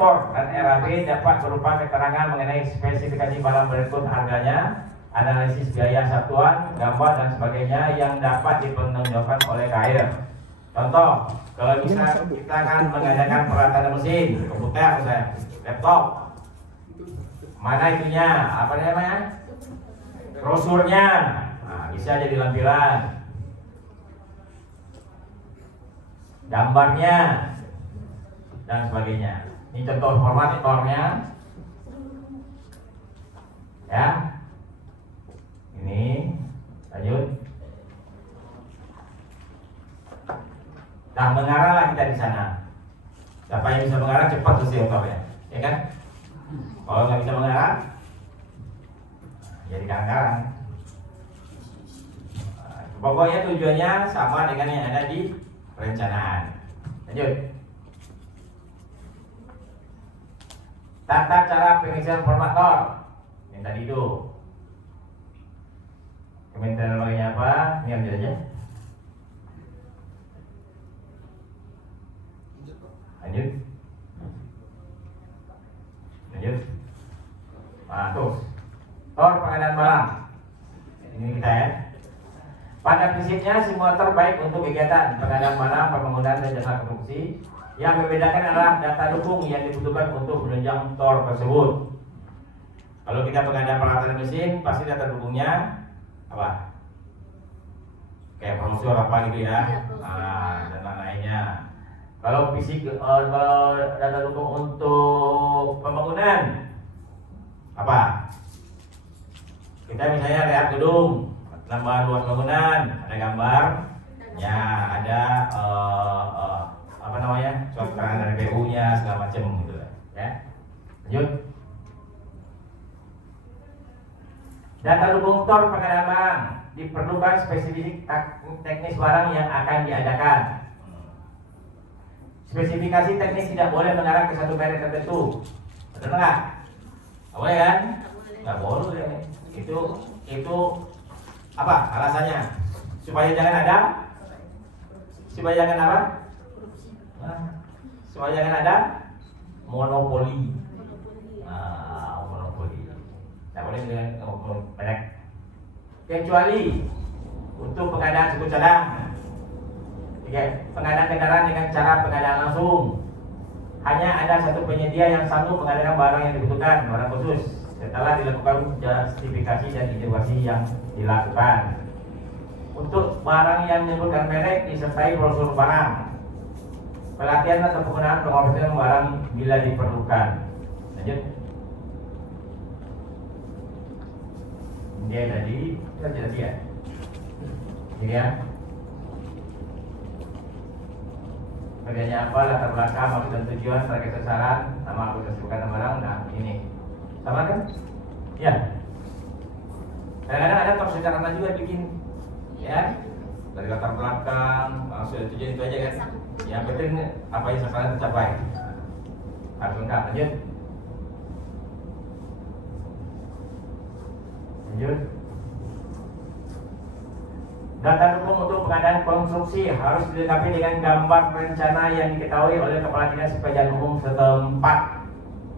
TOR dan RAB dapat berupa keterangan mengenai spesifikasi barang berikut, harganya, analisis biaya satuan, gambar dan sebagainya yang dapat dipertanggungjawabkan oleh KAIR. Contoh, kalau bisa kita akan mengadakan peralatan mesin, komputer, laptop, mana itunya, apa namanya, brosurnya, nah, bisa jadi lampiran, gambarnya dan sebagainya. Ini contoh format tornya, ya. Ini lanjut. Nah, mengarahlah kita di sana. Siapa yang bisa mengarah cepat selesai tornya, ya kan? Kalau nggak bisa mengarah, jadi kadang-kadang. Pokoknya tujuannya sama dengan yang ada di perencanaan. Lanjut. Tata cara pengisian format TOR. Yang tadi itu. Komentar logiknya apa? Ini ambil aja. Lanjut. Lanjut. Nah, terus. TOR pengadaan barang. Ini kita ya. Pada prinsipnya semua terbaik untuk kegiatan pengadaan barang, pembangunan dan jasa konstruksi. Yang membedakan adalah data dukung yang dibutuhkan untuk menunjang TOR tersebut. Kalau kita pengadaan peralatan mesin, pasti data dukungnya apa? Kayak brosur apa gitu ya, dan lain-lainnya. Kalau fisik, kalau data dukung untuk pembangunan apa? Kita misalnya lihat gedung, nambah luas bangunan, ada gambar, ya ada apa namanya, surat keterangan dari PU-nya segala macam gitu ya. Lanjut. Data dukung TOR pengadaan barang, diperlukan spesifik teknis barang yang akan diadakan. Spesifikasi teknis tidak boleh mengarah ke satu merek tertentu. Betul nggak? Nggak boleh kan? Nggak boleh. Itu apa alasannya? Supaya jangan ada? Supaya jangan apa? Supaya jangan ada monopoli. Monopoli. Tidak boleh dengan merek. Kecuali untuk pengadaan suku cadang. Pengadaan kendaraan dengan cara pengadaan langsung. Hanya ada satu penyedia yang sanggup mengadakan barang yang dibutuhkan, barang khusus, setelah dilakukan justifikasi dan inovasi yang dilakukan. Untuk barang yang menyebutkan merek disertai brosur barang. Pelatihan atau penggunaan pengoperasian barang bila diperlukan. Lanjut. Dia tadi kita jadi ya. Ini ya. Kerjanya apa, latar belakang, maksud dan tujuan, target sasaran, nama anggota sebutkan barang. Nah ini sama kan? Ya. Kadang-kadang ada TOR sederhana juga bikin, ya. Dari latar belakang, maksud dan tujuan itu aja kan. Yang penting apa yang sasaran tercapai. Harus lengkap. Lanjut. Lanjut. Data dukung untuk pengadaan konstruksi harus dilengkapi dengan gambar rencana yang diketahui oleh Kepala Dinas Pekerjaan Umum setempat.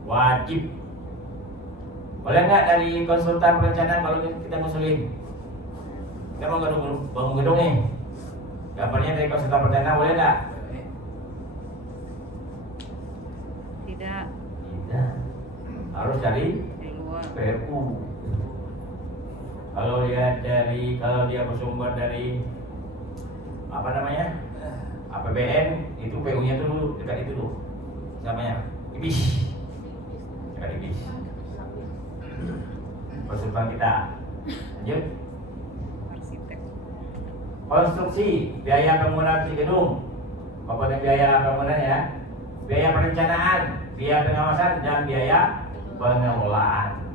Wajib. Boleh nggak dari konsultan perencanaan kalau kita ngusulin? Kita mau bangun gedung nih. Gambarnya dari konsultan perencanaan boleh nggak? Tidak. Tidak. Harus dari PU. Kalau dia bersumber dari apa namanya, APBN, itu PU-nya tuh dekat itu tuh, namanya IBIS, dekat IBIS. Konsultan kita. Lanjut. Konstruksi, biaya pembangunan si gedung, komponen biaya bangunan ya, biaya perencanaan, biaya pengawasan dan biaya pengelolaan.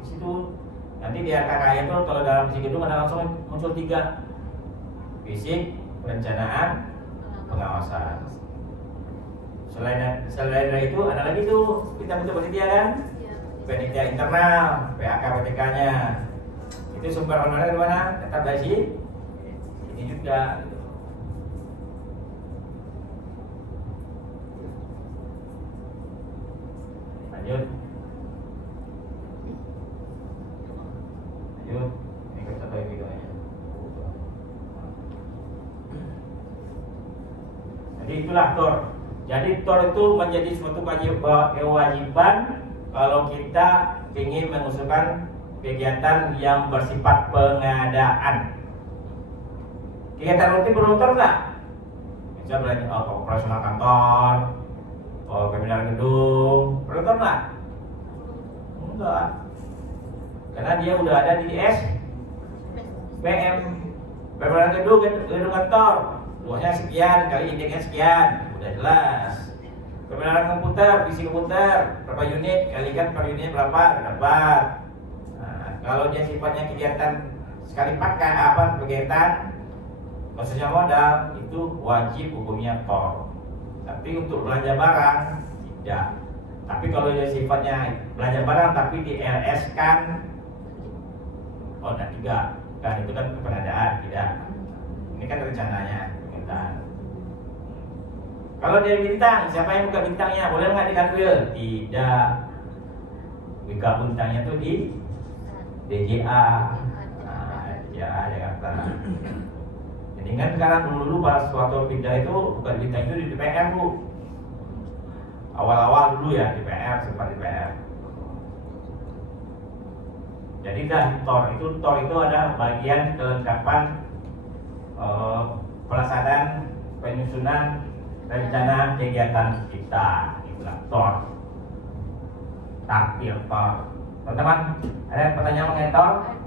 Di situ nanti di RKK itu kalau dalam si gedung ada langsung muncul 3: fisik, perencanaan, pengawasan. Selain dari itu ada lagi tuh kita bentuk panitia kan, panitia internal, PAK PTK-nya. Itu sumber honorer dari mana? Tetap dari ini juga. Lanjut. Lanjut. Ini kita contoh videonya. Jadi itulah TOR. Jadi TOR itu menjadi suatu kewajiban kalau kita ingin mengusulkan kegiatan yang bersifat pengadaan. Kegiatan rutin perlu TOR nggak? Misalnya operasional kantor, pembinaan gedung, perlu TOR nggak? Enggak. Karena dia udah ada di SPM. Pembinaan gedung kantor, luasnya sekian kali indeksnya sekian, udah jelas. Pembinaan komputer, PC komputer, berapa unit, kalikan per unitnya berapa, dapat. Nah, kalau dia sifatnya kegiatan sekali pakai kegiatan khususnya modal, itu wajib hukumnya TOR. Tapi untuk belanja barang tidak. Tapi kalau dia sifatnya belanja barang tapi di LS kan, oh dan juga kan itu kan pengadaan, tidak. Ini kan rencananya permintaan. Kalau dia bintang, siapa yang buka bintangnya? Boleh nggak diambil? Tidak. Buka bintangnya tuh di DJA. Nah, DJA Jakarta. Jadi kan sekarang dulu pas waktu pindah itu bukan bintang itu di DPR bu. Awal-awal dulu ya DPR, sempat DPR. Jadi dah TOR itu ada bagian kelengkapan pelaksanaan penyusunan rencana kegiatan kita, itulah TOR. Tampil TOR. Teman-teman, ada pertanyaan mengenai TOR?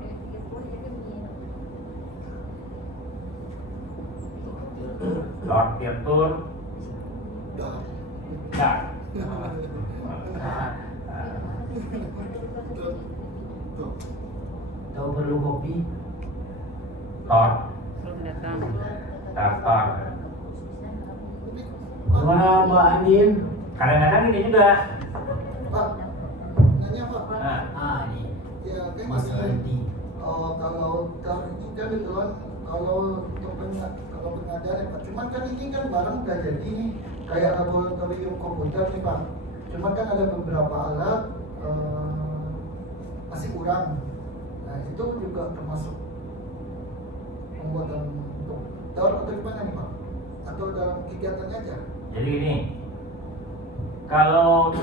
Lord Tirtur. Enggak. Tahu perlu kopi? TOR. Belum datang. TOR. Mana Mbak Andin? Kadang-kadang ini juga. Pak, nanya Pak. Ini Ya kan Mas gini, Randy. kalau ini kan betulan kalau pengadaan ya Pak. Cuman kan ini kan barang udah jadi nih, kayak laboratorium komputer nih Pak. Cuman kan ada beberapa alat masih kurang. Nah itu juga termasuk pembuatan untuk TOR atau gimana nih Pak? Atau dalam kegiatannya aja? Jadi gini, kalau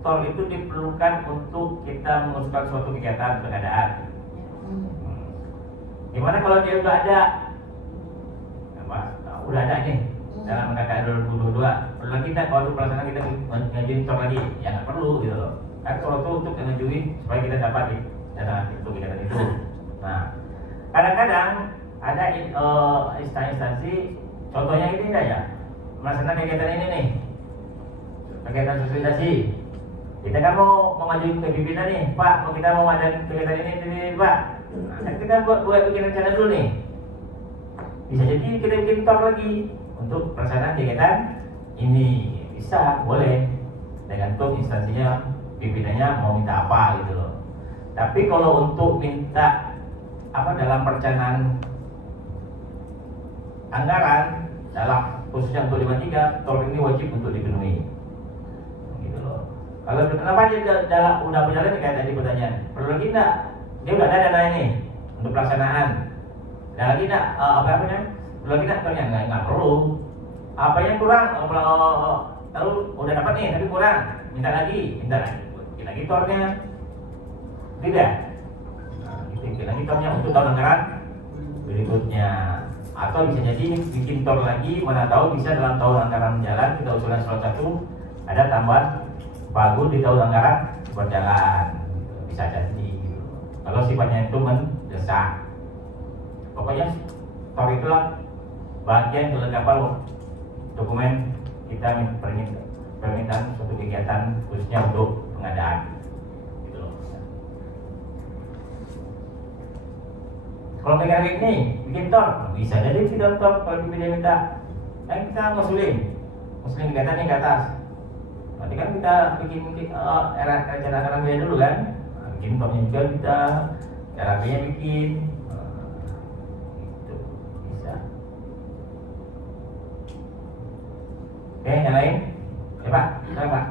TOR itu diperlukan untuk kita mengusulkan suatu kegiatan pengadaan. Gimana kalau dia udah ada? Udah ada nih dalam KKN 2022. Perlu lagi tak kalau untuk pelaksanaan kita ngajuin TOR lagi? Ya nggak perlu gitu loh. Kan TOR itu untuk ngajuin supaya kita dapat nih dana untuk kegiatan itu. Nah, kadang-kadang ada instansi, contohnya ini enggak ya? Melaksanakan kegiatan ini nih, kegiatan sosialisasi. Kita kan mau mengajuin ke pimpinan nih, Pak, kita mau ngadain kegiatan ini, Pak. Nah, kan kita buat bikin rencana dulu nih. Bisa jadi kita bikin TOR lagi untuk pelaksanaan kegiatan ini. Bisa, boleh. Tergantung instansinya, pimpinannya mau minta apa gitu loh. Tapi kalau untuk minta dalam perencanaan anggaran dalam khususnya untuk 53, TOR ini wajib untuk dipenuhi. Gitu loh. Kalau kenapa dia udah punya lagi kayak tadi pertanyaan, perlu lagi enggak? Dia udah ada dana ini untuk pelaksanaan. Ada lagi enggak perlu lagi enggak? Ternyata enggak perlu. Apa yang kurang? Lalu udah dapat nih tapi kurang, minta lagi. Bikin lagi TOR-nya. Tidak. Nah, bikin lagi TOR-nya untuk tahun anggaran berikutnya. Atau bisa jadi bikin TOR lagi, mana tahu bisa dalam tahun anggaran berjalan kita usulkan salah satu ada tambahan pagu di tahun anggaran berjalan, bisa jadi. Kalau sifatnya itu mendesak, pokoknya TOR itulah bagian kelengkapan dokumen kita permintaan suatu kegiatan khususnya untuk pengadaan. Gitu loh. Kalau mereka ini bikin TOR, bisa jadi tidak TOR kalau dia minta. Kan kita ngusulin kegiatan ini ke atas. Nanti kan kita bikin rencana anggaran biaya dulu kan. Nah, bikin TOR-nya juga kita, RAP-nya bikin. Gitu, bisa. Oke, yang lain? Ya Pak, silakan Pak.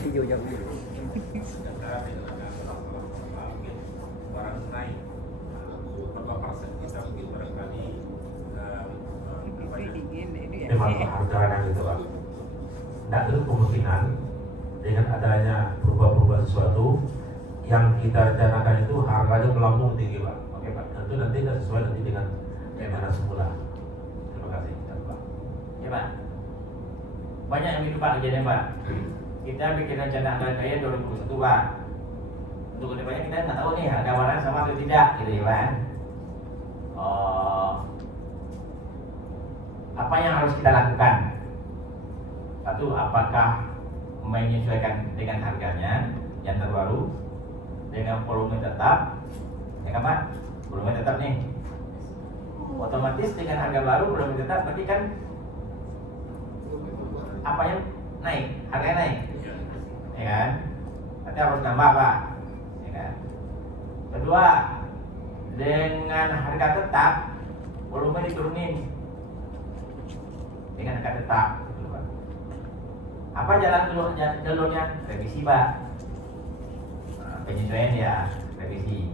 hijau jauh. Barang naik berapa persen kita mungkin barangkali memang harga gitu Pak. Tidak ada kemungkinan dengan adanya berubah-ubah sesuatu yang kita rencanakan itu harganya melambung tinggi Pak. Oke Pak, tentu nanti tidak sesuai nanti dengan rencana semula. Terima kasih Pak. Ya Pak, banyak yang begitu Pak kejadian Pak. Kita bikin rencana anggaran kaya 2021 Pak. Untuk kedepannya kita nggak tahu nih harga barang sama atau tidak gitu ya Pak. Apa yang harus kita lakukan? Satu, apakah menyesuaikan dengan harganya yang terbaru dengan volume tetap, ya kan Pak? Volume tetap nih. Otomatis dengan harga baru volume tetap, berarti kan apa yang naik, harganya naik, ya kan? Berarti harus nambah Pak, ya kan? Kedua, dengan harga tetap volume diturunin dengan harga tetap. Apa jalurnya? Revisi Pak. Penyesuaian ya, revisi.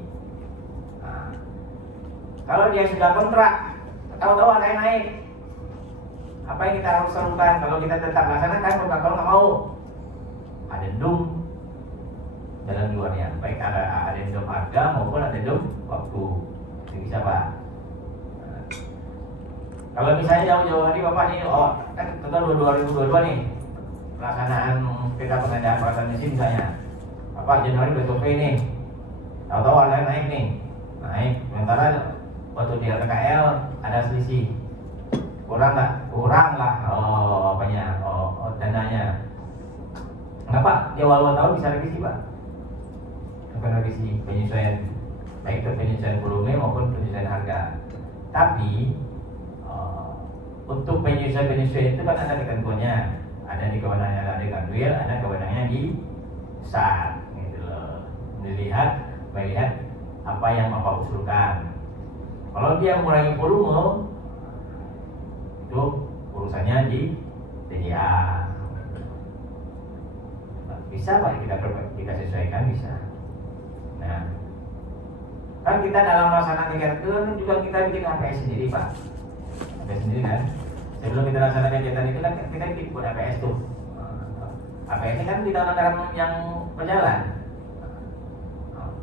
Kalau dia sudah kontrak, tahu-tahu harganya naik, apa yang kita harus lakukan? Kalau kita tetap laksanakan, bukan kalau nggak mau, adendum jalan luarnya, baik ada adendum harga maupun adendum waktu. Itu bisa Pak. Kalau misalnya jauh-jauh hari Bapak nih, kan total 2022 nih pelaksanaan peta pengadaan peralatan mesin misalnya, Bapak Januari udah survei nih, tahu-tahu harganya naik nih, sementara waktu di LKL ada selisih, kurang lah dananya. Kenapa? Di awal tahun bisa revisi Pak, bukan revisi penyesuaian, baik itu penyesuaian volume maupun penyesuaian harga. Tapi untuk penyesuaian itu kan ada ketentuannya, ada di kewenangannya ada di kanwil, ada kewenangannya di pusat, gitu loh. Melihat apa yang Bapak usulkan. Kalau dia mengurangi volume, itu urusannya di TDA. Bisa Pak kita sesuaikan, bisa. Nah, kan kita dalam melaksanakan kegiatan juga kita bikin APS sendiri Pak. APS sendiri kan. Sebelum kita laksanakan kegiatan itu kan kita bikin buat APS tuh. APS ini kan di dalam anggaran yang berjalan.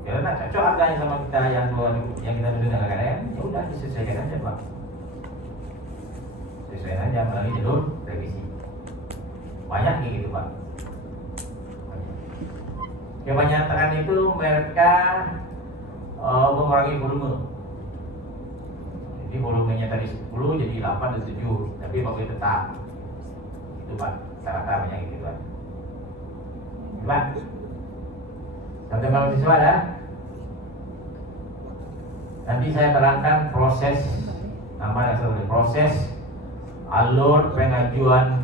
Karena cocok harganya sama kita yang kita sudah anggaran, ya udah disesuaikan aja Pak. Sesuaikan aja melalui jalur revisi. Banyak gitu Pak. Kebanyakan itu mereka mengurangi volume. Jadi volumenya tadi 10 jadi 8 dan 7, tapi waktu tetap. Itu Pak, rata-rata banyak gitu Pak. Pak, sampai malam siswa ada? Nanti saya terangkan proses proses alur pengajuan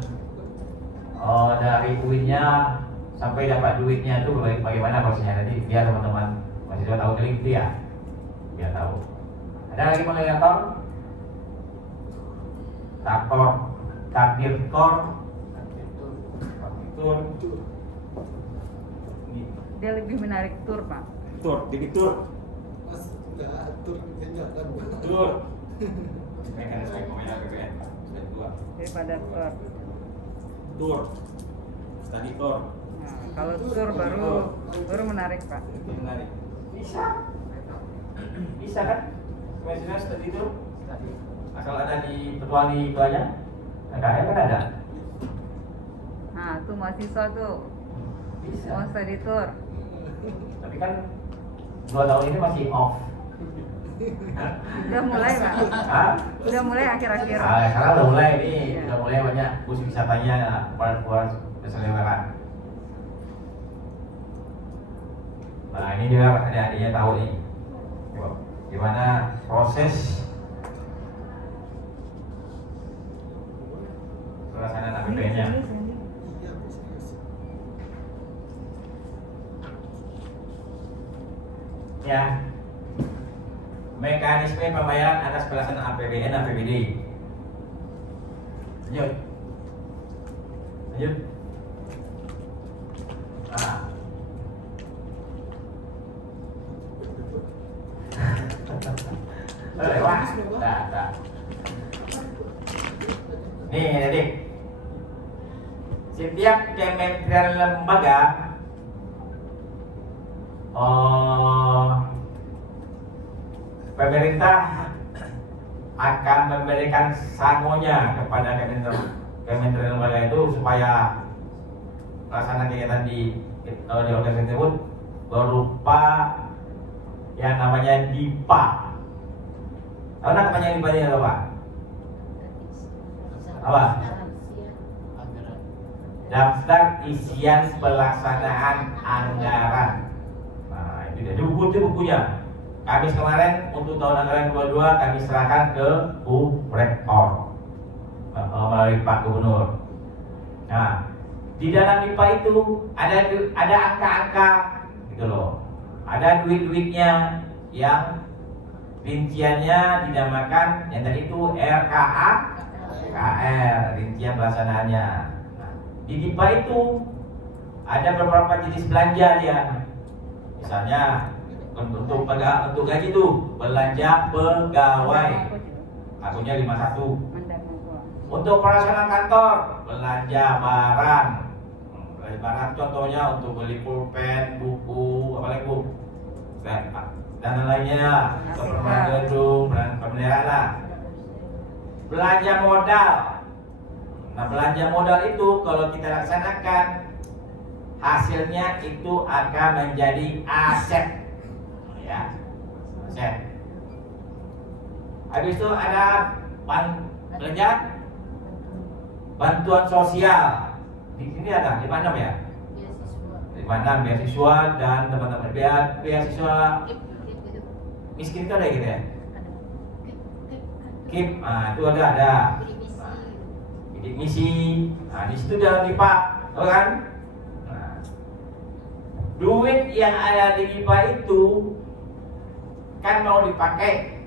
dari UIN-nya sampai dapat duitnya itu bagaimana prosesnya nanti biar teman-teman mahasiswa tahu klik itu ya, biar tahu. Ada lagi mengenai takdir kor, Dia lebih menarik tur Pak. jadi tur. Mas nggak tur jangan Tur. Mekanisme pemilihan APBN sudah dua. Daripada tur. Tur. Tadi tur. Nah, kalau tur baru menarik Pak. Menarik. Bisa kan? Semestinya seperti itu. Asal ada di petuali itu aja. KKN kan ada. Nah, tuh mahasiswa tuh Bisa. mau study tour. Tapi kan 2 tahun ini masih off. Udah mulai Pak. Hah? Udah mulai akhir-akhir. Sekarang udah mulai nih, Iya. udah mulai banyak bus wisatanya keluar berselewengkan. Nah ini juga adik-adiknya tahu nih, gimana proses pelaksanaan APBN-nya. Ya, mekanisme pembayaran atas pelaksanaan APBN APBD. Lanjut. Lewat. Nah. Nih, adik. Setiap kementerian lembaga pemerintah akan memberikan sangonya kepada kementerian lembaga itu supaya pelaksanaan kegiatan di organisasi tersebut berupa yang namanya DIPA. Tahu nggak namanya DIPA ini apa? Apa? Daftar isian pelaksanaan anggaran. Nah, itu dia. Itu bukunya. Kamis kemarin untuk tahun anggaran 22 kami serahkan ke Bu Rektor melalui Pak Gubernur. Nah, di dalam DIPA itu ada angka-angka gitu loh. Ada duit-duitnya yang rinciannya dinamakan yang tadi itu RKA KR, rincian pelaksanaannya. Nah, di DIPA itu ada beberapa jenis belanja dia. Misalnya untuk gaji itu belanja pegawai, akunnya 51. Untuk operasional kantor belanja barang. Barang contohnya untuk beli pulpen, buku, apalagi bu, dan lainnya, permanent gedung, pemeliharaan lah. Belanja modal. Nah, belanja modal itu kalau kita laksanakan hasilnya itu akan menjadi aset, ya, aset. Habis itu ada belanja bantuan sosial. Di sini ada 56 ya? 56 beasiswa dan teman-teman beasiswa miskin itu ada gitu ya? KIP, nah itu ada bidik misi, nah di situ dalam DIPA, tahu kan? Nah, duit yang ada di DIPA itu kan mau dipakai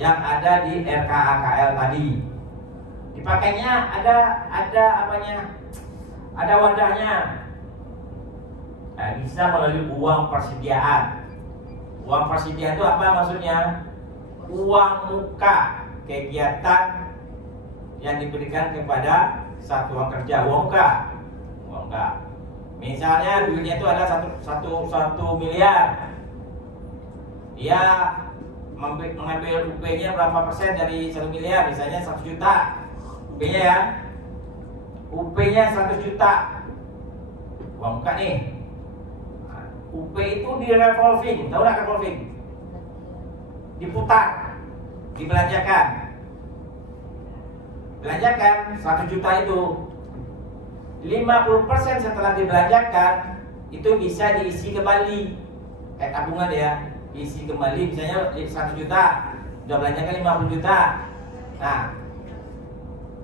yang ada di RKAKL tadi. Dipakainya ada apanya? Ada wadahnya. Nah, bisa melalui uang persediaan. Uang persediaan itu apa maksudnya? Uang muka kegiatan yang diberikan kepada satuan kerja, uang muka. Misalnya duitnya itu ada satu miliar. Dia mengambil UP-nya berapa persen dari 1 miliar, misalnya 1 juta. UP-nya ya, UP-nya 100 juta, uang muka nih. UP itu di revolving, tahu nggak revolving? Diputar, dibelanjakan. Belanjakan 100 juta itu 50% setelah dibelanjakan itu bisa diisi kembali kayak tabungan ya, diisi kembali misalnya 100 juta, udah belanjakan 50 juta. Nah,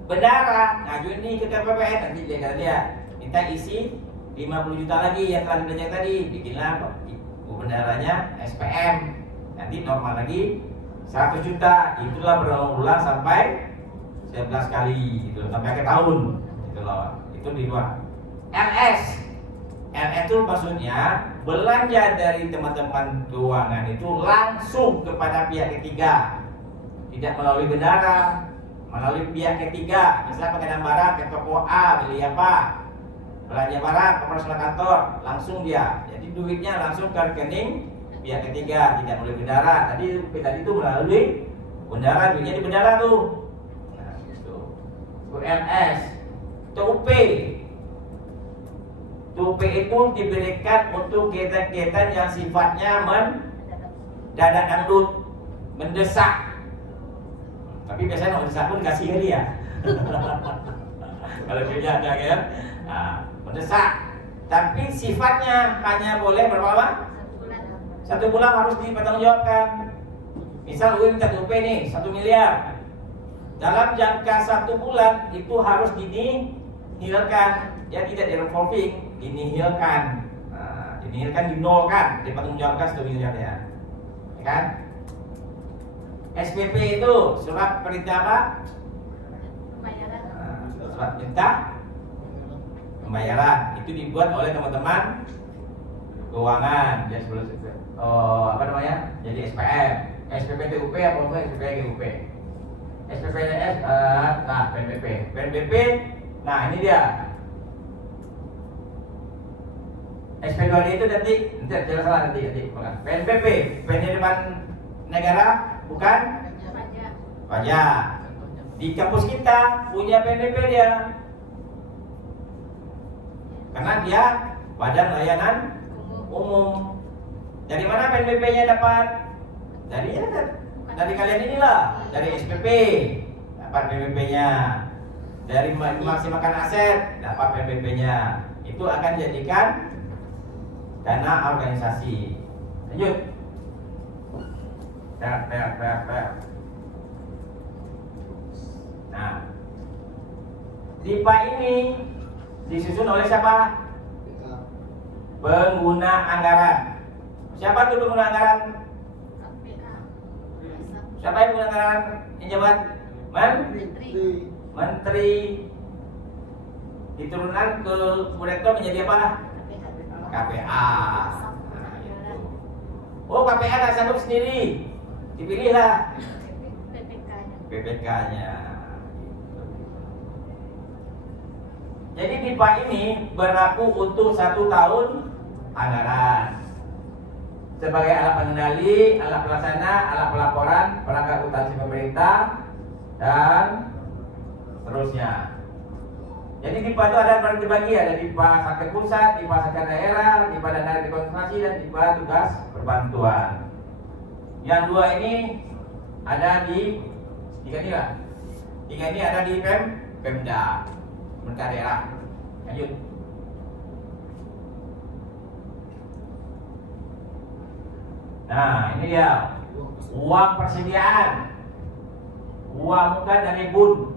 bendara ngajuin nih ke KPPN, nanti dia minta isi 50 juta lagi yang telah dibelanjakan tadi, bikinlah bendaranya SPM, nanti normal lagi 100 juta, itulah berulang-ulang sampai 11 kali gitu, sampai akhir tahun gitu loh. Itu di luar. LS itu maksudnya belanja dari teman-teman keuangan itu langsung kepada pihak ketiga, tidak melalui bendara, melalui pihak ketiga. Misalnya pengadaan barang ke toko A, beli apa, belanja barang operasional kantor, langsung dia. Jadi duitnya langsung ke rekening pihak ketiga, tidak melalui bendara. Tadi itu melalui bendara, duitnya di bendara tuh. Nah, itu. LS, TUP. TUP itu diberikan untuk kegiatan-kegiatan yang sifatnya mendadak dangdut, mendesak. Tapi biasanya mendesak pun kasih hadiah. Kalau duitnya ada ya. Nah, mendesak. Tapi sifatnya hanya boleh berapa lama? 1 bulan harus dipertanggungjawabkan. Misal gue minta TUP nih 1 miliar. Dalam jangka 1 bulan itu harus dinihilkan. Ya tidak di revolving, dinihilkan. Nah, dinihilkan, dinolkan, dipertanggungjawabkan 1 miliar ya. Ya kan? SPP itu surat perintah apa? Nah, surat perintah pembayaran. Itu dibuat oleh teman-teman keuangan. Jadi sebelum jadi SPM. SPPTUP apa enggak SPPGUP? SPPNS, nah PNBP. PNBP, nah ini dia. SP2D itu nanti jangan salah nanti. PNBP, penerimaan negara bukan pajak. Di kampus kita punya PNBP dia, karena dia Badan Layanan Umum. Dari mana PNBP-nya dapat? Dari kalian inilah, dari SPP dapat PNBP-nya. Dari memaksimalkan aset dapat PNBP-nya. Itu akan dijadikan dana organisasi. Lanjut. Nah, DIPA ini disusun oleh siapa? Pengguna anggaran. Siapa tuh pengguna anggaran? Siapa yang pengguna anggaran? Yang jabat? Menteri. Diturunkan ke Direktur menjadi apa? KPA. Nah, gitu. Oh, KPA nggak sanggup sendiri, dipilihlah PPK-nya. Jadi DIPA ini berlaku untuk 1 tahun anggaran sebagai alat pengendali, alat pelaksana, alat pelaporan, perangkat akuntansi pemerintah, dan seterusnya. Jadi DIPA itu ada berbagi, ada DIPA Satker Pusat, DIPA Satker Daerah, DIPA Dana Rekonstruksi, dan DIPA Tugas Perbantuan. Yang 2 ini ada di 3 ini ada di Pemda, pemerintah daerah. Lanjut. Nah, ini dia uang persediaan, uang muka dari BUN.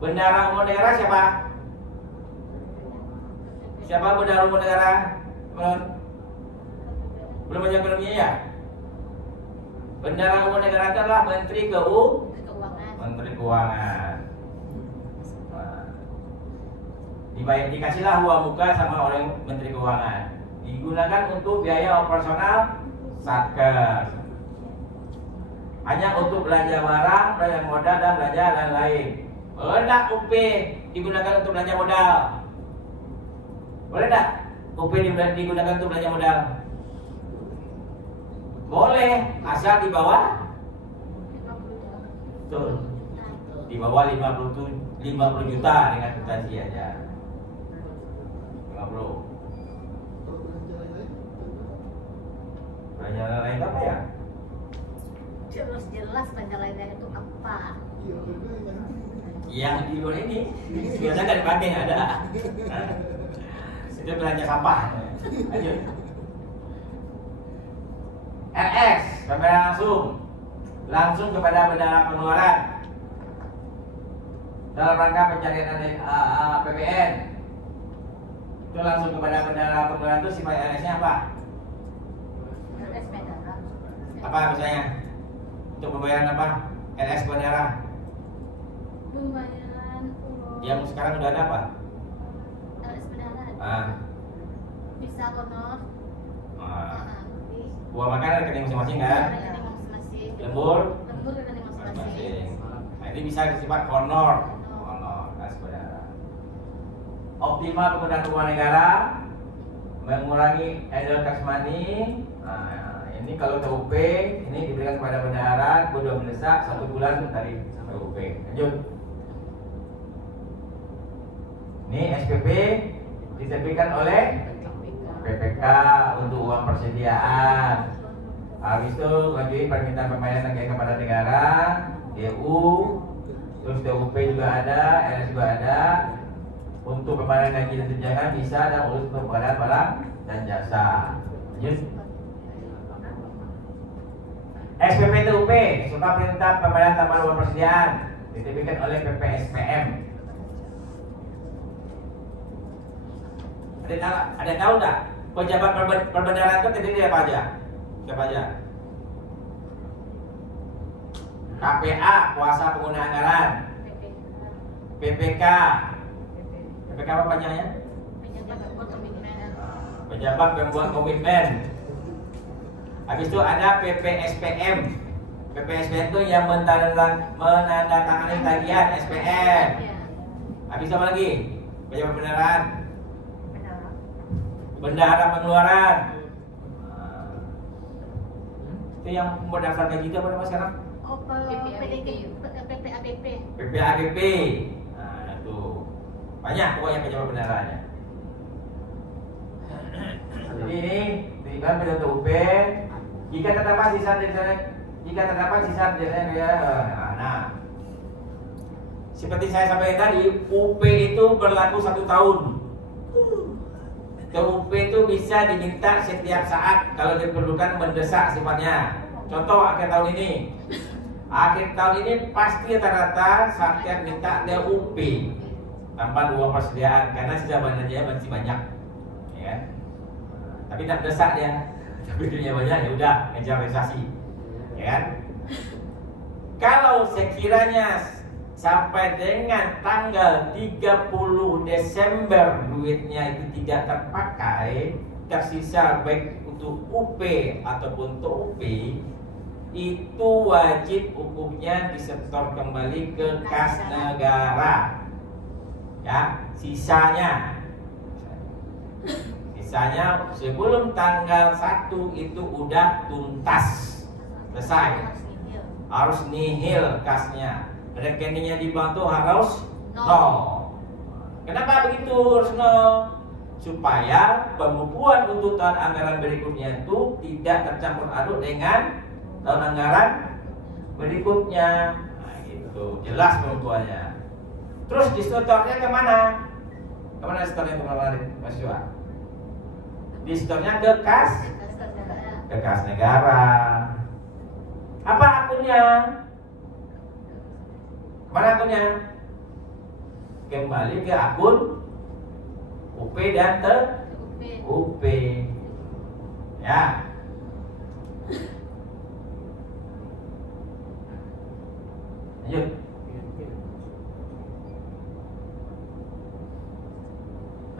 Bendahara umum negara siapa? Siapa bendahara umum negara? Belum banyak belumnya ya? Bendahara umum negara itu adalah Menteri Keuangan. Menteri Keuangan. Nah, dikasihlah uang muka sama oleh Menteri Keuangan. Digunakan untuk biaya operasional Satker. Hanya untuk belanja barang, belanja modal, dan belanja lain-lain. Enggak UP digunakan untuk belanja modal? Boleh enggak UP digunakan untuk belanja modal? Boleh, asal di bawah tuh, di bawah 50 juta dengan akuntansi aja. 50. Belanja lain apa ya? Jelas belanja lainnya itu apa? Yang di luar ini biasa kan dipakai ada. Itu belanja sampah. Lanjut. LS, pembayaran langsung kepada bendahara pengeluaran dalam rangka pencarian APBN. Itu langsung kepada bendahara pengeluaran itu sifat LS-nya apa? LS bendahara. Apa misalnya? Untuk pembayaran apa? LS bendahara. Pembayaran Yang sekarang udah ada apa? LS bendahara. Ah. Bisa honor. Uang makan rekening masing-masing kan? Rekening masing-masing. Lembur Rekening masing-masing. Nah, ini bisa disifat honor. LS bendahara. Optimal penggunaan uang negara, mengurangi idle tax money. Nah, ini kalau TUP ini diberikan kepada bendahara sudah mendesak 1 bulan dari TUP. Lanjut. Ini SPP diterbitkan oleh PPK untuk uang persediaan. Habis itu lagi permintaan pembayaran kepada negara, DU, terus TUP juga ada, LS juga ada. Untuk pembayaran gaji dan tunjangan bisa, dan untuk pengadaan barang dan jasa. Lanjut. SPP TUP, surat perintah pembayaran tambahan uang persediaan, diterbitkan oleh PPSPM. Ada tahu nggak pejabat perbendaharaan itu terdiri dari apa aja? Siapa aja? KPA, kuasa pengguna anggaran. PPK. PPK apa panjangnya? Pejabat pembuat komitmen. Habis itu ada PPSPM, PPSPM itu yang menandatangani tagihan SPM. Ya. Habis apa lagi? Pejabat pendanaan, bendahara pengeluaran. Itu yang mendaftar gaji itu apa namanya sekarang? Oh, PPABP. PPABP. Nah, itu banyak pokoknya pejabat pendaharaannya. Jadi ini diberikan pidato UP. Jika terdapat sisa dia. Nah, seperti saya sampaikan tadi, UP itu berlaku 1 tahun. UP itu bisa diminta setiap saat kalau diperlukan mendesak sifatnya. Contoh akhir tahun ini. Akhir tahun ini pasti rata-rata Satker minta dia UP tanpa uang persediaan karena sisa banyak masih banyak, ya kan? Tapi tak mendesak dia. Tapi duitnya banyak, ya udah ngejar realisasi, ya kan? Kalau sekiranya sampai dengan tanggal 30 Desember duitnya itu tidak terpakai, tersisa baik untuk UP ataupun TOP, itu wajib hukumnya disetor kembali ke kas negara. Ya, sisanya sebelum tanggal 1 itu udah tuntas, selesai. Harus nihil kasnya. Rekeningnya di bank tuh harus nol. Kenapa begitu harus nol? Supaya pembukuan untuk tahun anggaran berikutnya itu tidak tercampur aduk dengan tahun anggaran berikutnya. Nah, gitu. Jelas pembukuannya. Terus disetornya kemana? Kemana setornya kemarin, Mas Yua? Disetornya ke kas negara. Apa akunnya? Kemana akunnya? Kembali ke akun UP dan UP. Ya. Lanjut.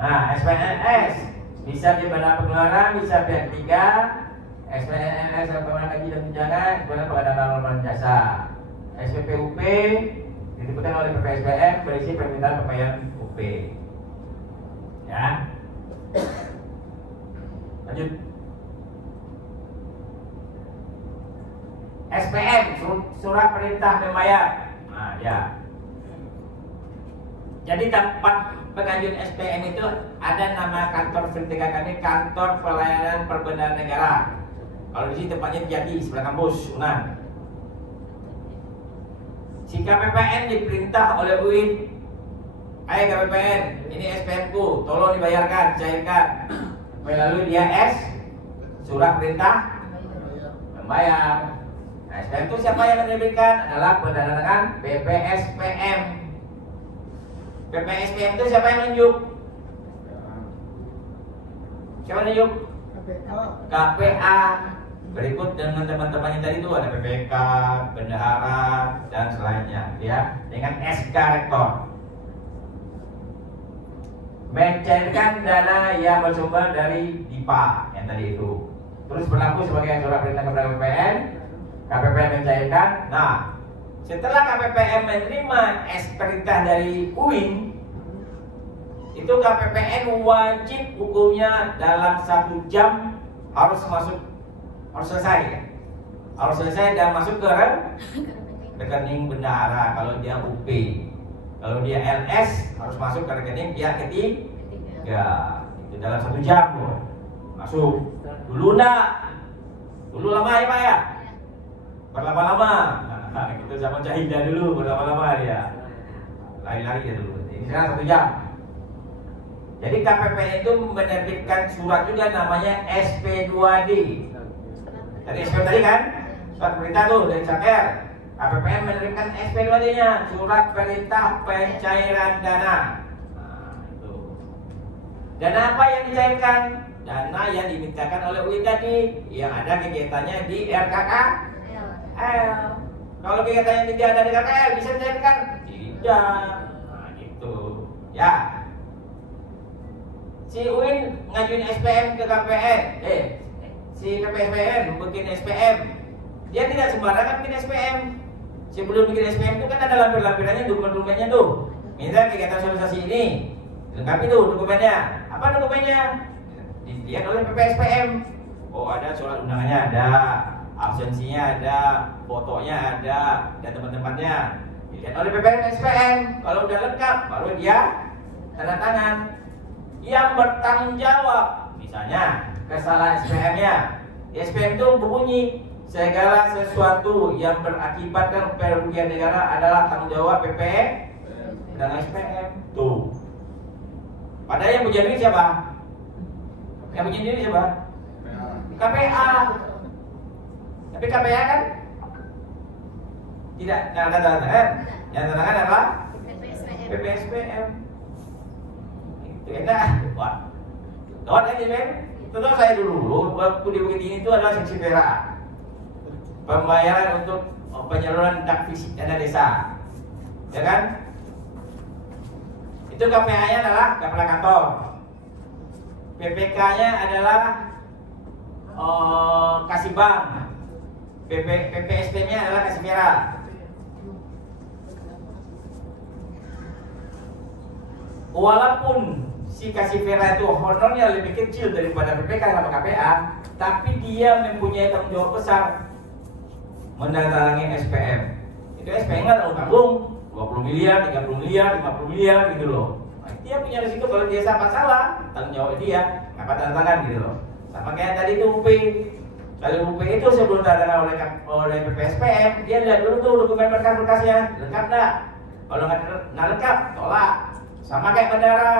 Nah, SPNS bisa di Badan Pengeluaran, bisa pihak ketiga. SPNS Pengeluaran Gaji dan Tunjangan, kemudian pengadaan normal jasa. SPPUP disebutkan oleh PPSPM berisi permintaan pembayaran UP. Ya. Lanjut. SPM, surat perintah membayar. Nah, ya. Jadi tempat pengajuan SPM itu ada nama kantor vertikal kami, Kantor Pelayanan Perbendaharaan Negara. Kalau di sini tempatnya Jati, sebelah kampus Unan. Si KPPN diperintah oleh UIN, "Hai KPPN, ini SPM ku, tolong dibayarkan, cairkan." Melalui dia surat perintah membayar. Nah, SPM itu siapa yang menerbitkan? Adalah pendanaan BPSPM. BPSPM itu siapa yang nunjuk? Siapa yang nunjuk? KPA. Berikut dengan teman-temannya tadi itu ada PPK, bendahara dan selainnya, ya, dengan SK rektor. Mencairkan dana yang bersumber dari DIPA yang tadi itu. Terus berlaku sebagai surat perintah kepada KPPN. KPPN mencairkan. Nah, setelah KPPN menerima perintah dari UIN, itu KPPN wajib hukumnya dalam 1 jam harus selesai dan masuk ke rekening bendahara kalau dia UP. Kalau dia LS harus masuk ke rekening dia ketiga. Itu dalam 1 jam masuk. Dulu lama ya Pak ya? Berlama-lama. Nah, gitu zaman Cahinda dulu berlama-lama dia. Lari-lari ya dulu. Ini sekarang 1 jam. Jadi KPPN itu menerbitkan surat juga namanya SP2D. Tadi SP tadi kan? Surat perintah tuh dari Satker. KPPN menerbitkan SP2D-nya, surat perintah pencairan dana. Nah, itu. Dana apa yang dicairkan? Dana yang dimintakan oleh UIN tadi, yang ada kegiatannya di RKKL. Kalau kegiatannya tidak ada di RKKL, bisa dicairkan? Tidak. Nah, gitu. Ya. Si UIN ngajuin SPM ke KPN, si PPSPM bikin SPM Dia tidak sembarangan bikin SPM. Sebelum bikin SPM itu kan ada lampir-lampirannya, dokumen-dokumennya tuh. Minta kegiatan sosialisasi ini, lengkapi tuh dokumennya. Apa dokumennya? Dilihat oleh PPSPM. Oh, ada surat undangannya ada, absensinya ada, fotonya ada, dan teman-temannya. Dilihat oleh PPSPM. Kalau udah lengkap, baru dia tanda tangan. Yang bertanggung jawab, misalnya kesalahan SPM-nya. SPM itu berbunyi, segala sesuatu yang berakibatkan kerugian negara adalah tanggung jawab PPSPM dan SPM. Tuh. Padahal yang punya duit siapa? Yang punya duit siapa? KPA. Tapi KPA kan tidak tanda tangan. Yang tanda tangan apa? PPSPM. Itu enak. Wah. Kawan kan ini, tentu saya dulu waktu di Bukit Tinggi itu adalah seksi perak. Pembayaran untuk penyaluran dak fisik dana desa, ya kan? Itu KPA-nya adalah kepala kantor, PPK-nya adalah kasih bank, PPSP-nya adalah kasih merah. Walaupun si kasih merah itu honornya lebih kecil daripada PPK sama KPA, tapi dia mempunyai tanggung jawab besar mendatangi SPM. Itu SPM kan tanggung 20 miliar, 30 miliar, 50 miliar gitu loh. Nah, dia punya risiko kalau dia salah, tanggung jawab dia, ngapa tanda tangan gitu loh. Sama kayak tadi itu UP. Kalau UP itu sebelum tanda oleh PPSPM, dia lihat dulu tuh dokumen berkas-berkasnya, lengkap enggak? Kalau nggak lengkap, tolak. Sama kayak bendahara.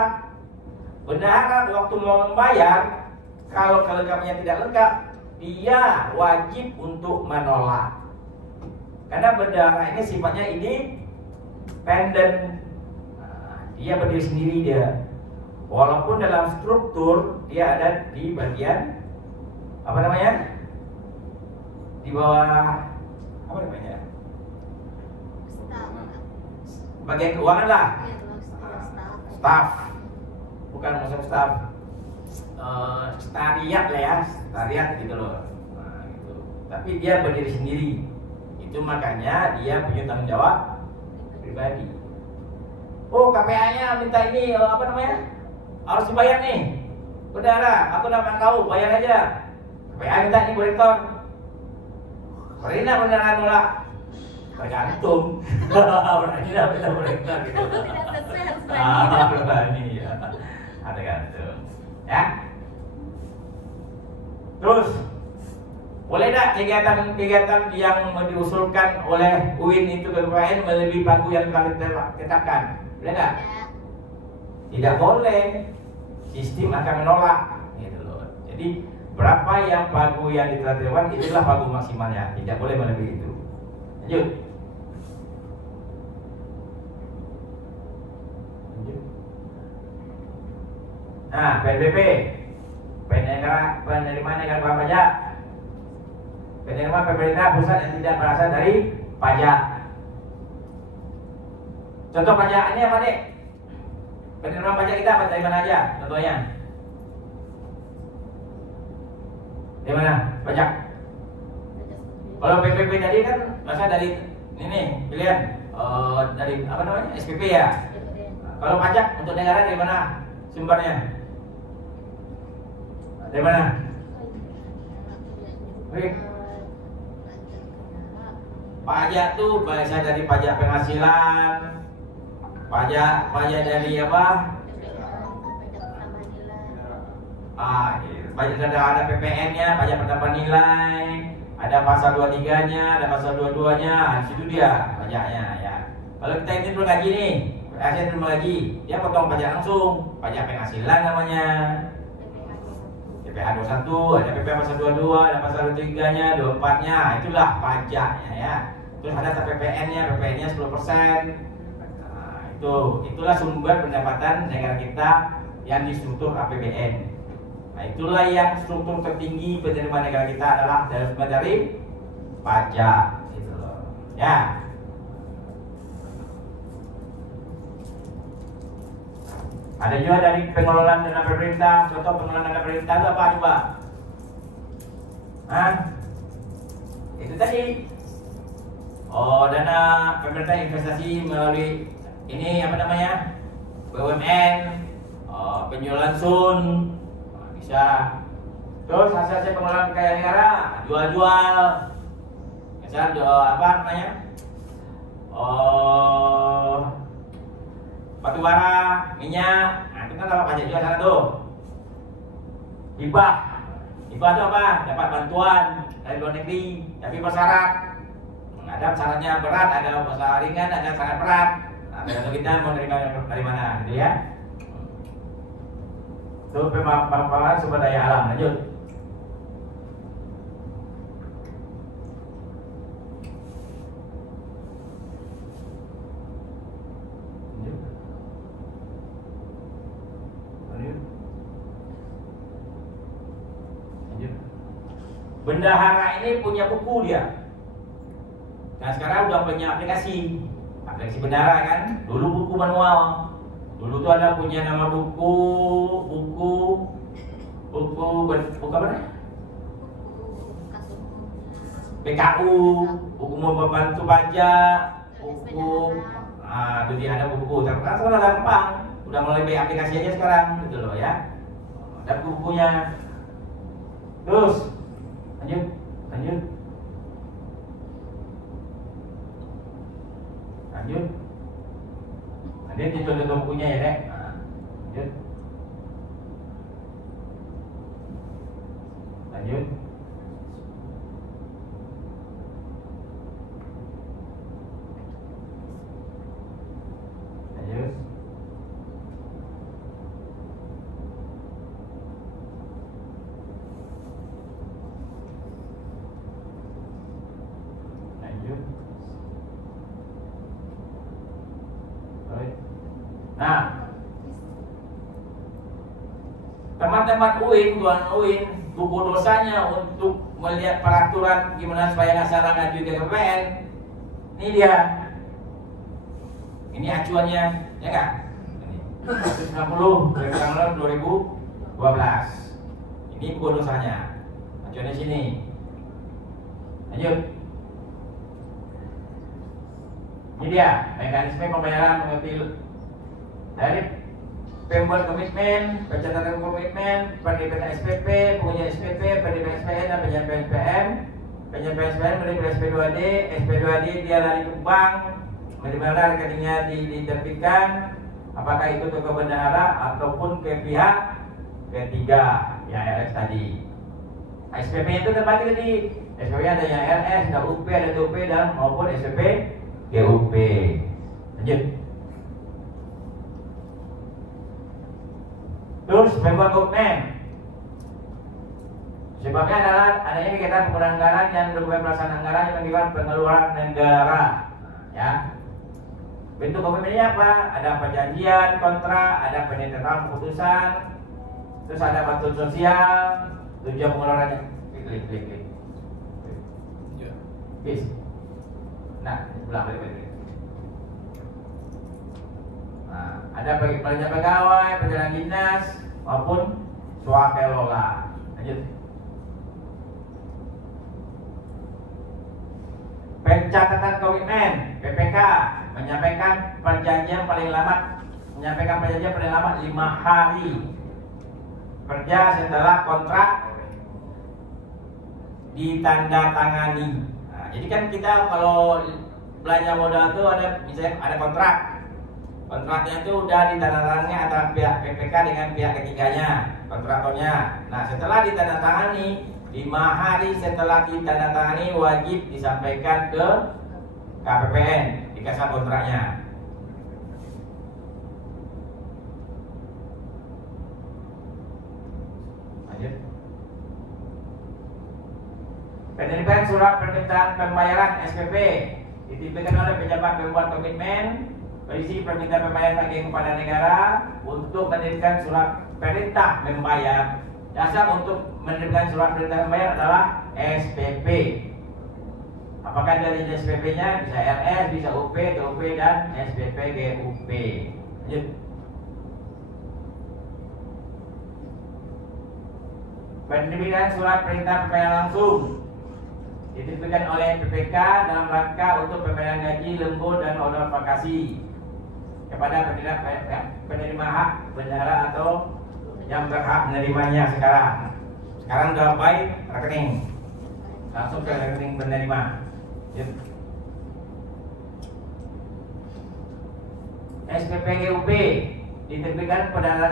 Bendahara waktu mau membayar, kalau kelengkapannya tidak lengkap, dia wajib untuk menolak. Karena bendahara ini sifatnya independen. Dia berdiri sendiri dia. Walaupun dalam struktur dia ada di bagian apa namanya? Di bawah apa namanya? Bagian keuangan lah. Staff. Bukan maksud staff. Stariat lah ya, stariat gitu loh. Nah, gitu. Tapi dia berdiri sendiri. Itu makanya dia punya tanggung jawab pribadi. Oh, KPA-nya minta ini apa namanya? Harus dibayar nih. Bendahara, aku nggak tahu, bayar aja. KPA minta ini direktur. Pernah bendahara nolak. Tergantung. Pernah direktur gitu. Berani ya. Ada gantung. Ya. Terus boleh tak kegiatan yang diusulkan oleh UIN itu ke BPN melebihi pagu yang telah ditetapkan? Boleh tak? Tidak boleh. Sistem akan menolak. Gitu loh. Jadi berapa yang pagu yang ditetapkan itulah pagu maksimalnya. Tidak boleh melebihi itu. Lanjut. Nah, PNBP, penerimaan negara pajak, penerimaan pemerintah pusat yang tidak berasal dari pajak. Contoh pajak ini apa nih? Penerimaan pajak kita apa dari mana aja? Contohnya, dari mana pajak? Kalau PPP tadi kan berasal dari ini pilihan dari apa namanya SPP ya. Kalau pajak untuk negara dari mana sumbernya? Dari mana? Pajak tuh berasal dari pajak penghasilan, pajak dari apa? Pajak ada PPN-nya, pajak pendapat nilai, ada pasal 23-nya, ada pasal 22-nya, situ dia pajaknya ya. Kalau kita ingin bergaji nih, berhasil bergaji, dia potong pajak langsung, pajak penghasilan namanya. PPh 21, ada PPh pasal 22, ada pasal 23-nya, 24-nya, itulah pajaknya ya. Terus ada PPN-nya 10%. Nah, itulah sumber pendapatan negara kita yang di struktur APBN. Nah, itulah yang struktur tertinggi penerimaan negara kita adalah dari pajak, gitu loh. Ya. Ada juga dari pengelolaan dana pemerintah. Contoh pengelolaan dana pemerintah itu apa coba? itu tadi. Oh, dana pemerintah investasi melalui ini apa namanya? BUMN, penjualan sun, bisa. Terus hasil pengelolaan kekayaan negara, jual-jual. Misal apa namanya? Batu bara, minyak, nah itu kan dapat pajak juga sana tuh. Hibah itu apa? Dapat bantuan dari luar negeri, tapi bersyarat. Ada syaratnya berat, ada syarat ringan, ada syarat berat. Nah, tergantung kita mau menerima dari mana, gitu ya. Itu pemaparan sumber daya alam. Lanjut. Bendahara ini punya buku dia. Nah sekarang udah punya aplikasi bendahara kan. Dulu buku manual. Dulu tuh ada punya nama buku apa namanya? PKU, buku membantu pajak, buku. Ah, itu dia ada buku. Sekarang udah gampang. Udah mulai aplikasi aja sekarang, gitu loh ya. Ada bukunya. Terus lanjut. Ada contoh bukunya ya, Dek. Lanjut. Nah, teman-teman tuan UIN, buku dosanya untuk melihat peraturan gimana supaya nggak salah ngaju ke KPN. Ini dia. Ini acuannya, ya nggak? 190 dari tanggal 2012. Ini buku dosanya. Acuannya sini. Lanjut. Ini dia mekanisme pembayaran mengambil dari pembuat komitmen, pencatatan komitmen, penerbitan SPP, pengujian SPP, penerbitan SPN dan penyampaian SPM. Penyampaian SPN menerima SP2D, SP2D dia lari ke bank, menerima rekeningnya diterbitkan, apakah itu ke bendahara ataupun ke pihak ketiga, yang RS tadi. SPP itu terbagi tadi, SPP ada yang RS, ada UP, ada TUP dan maupun SPP GUP. Lanjut. Terus membuat komitmen. Sebabnya adalah adanya kegiatan penggunaan anggaran yang dokumen pelaksanaan anggaran yang mengikat pengeluaran negara. Ya. Bentuk komitmennya apa? Ada perjanjian, kontrak, ada penetapan keputusan, terus ada bantuan sosial, tujuan pengeluarannya. Klik. Bis. Nah, ulang balik. Nah, ada belanja pegawai, perjalanan dinas maupun swakelola. Lanjut. Pencatatan komitmen PPK menyampaikan perjanjian paling lambat 5 hari kerja setelah kontrak ditandatangani. Nah, jadi kan kita kalau belanja modal itu ada misalnya ada kontrak. Kontraknya itu udah ditandatangani antara pihak PPK dengan pihak ketiganya, kontraktornya. Nah, setelah ditandatangani 5 hari setelah ditandatangani wajib disampaikan ke KPPN dikasih kontraknya. Lanjut. Penerbitan surat permintaan pembayaran SPP diterbitkan oleh pejabat pembuat komitmen berisi permintaan pembayaran tagih kepada negara untuk menerbitkan surat perintah membayar. Dasar untuk menerbitkan surat perintah membayar adalah SPP. Apakah dari SPP-nya bisa RS, bisa UP, TUP dan SPP GUP. Lanjut. Penerbitan surat perintah pembayaran langsung diterbitkan oleh PPK dalam rangka untuk pembayaran gaji, lembur dan honor vakasi kepada penerima hak bendahara atau yang berhak menerimanya sekarang. Sekarang sudah baik rekening, langsung ke rekening penerima. SPPGUP diterbitkan perdana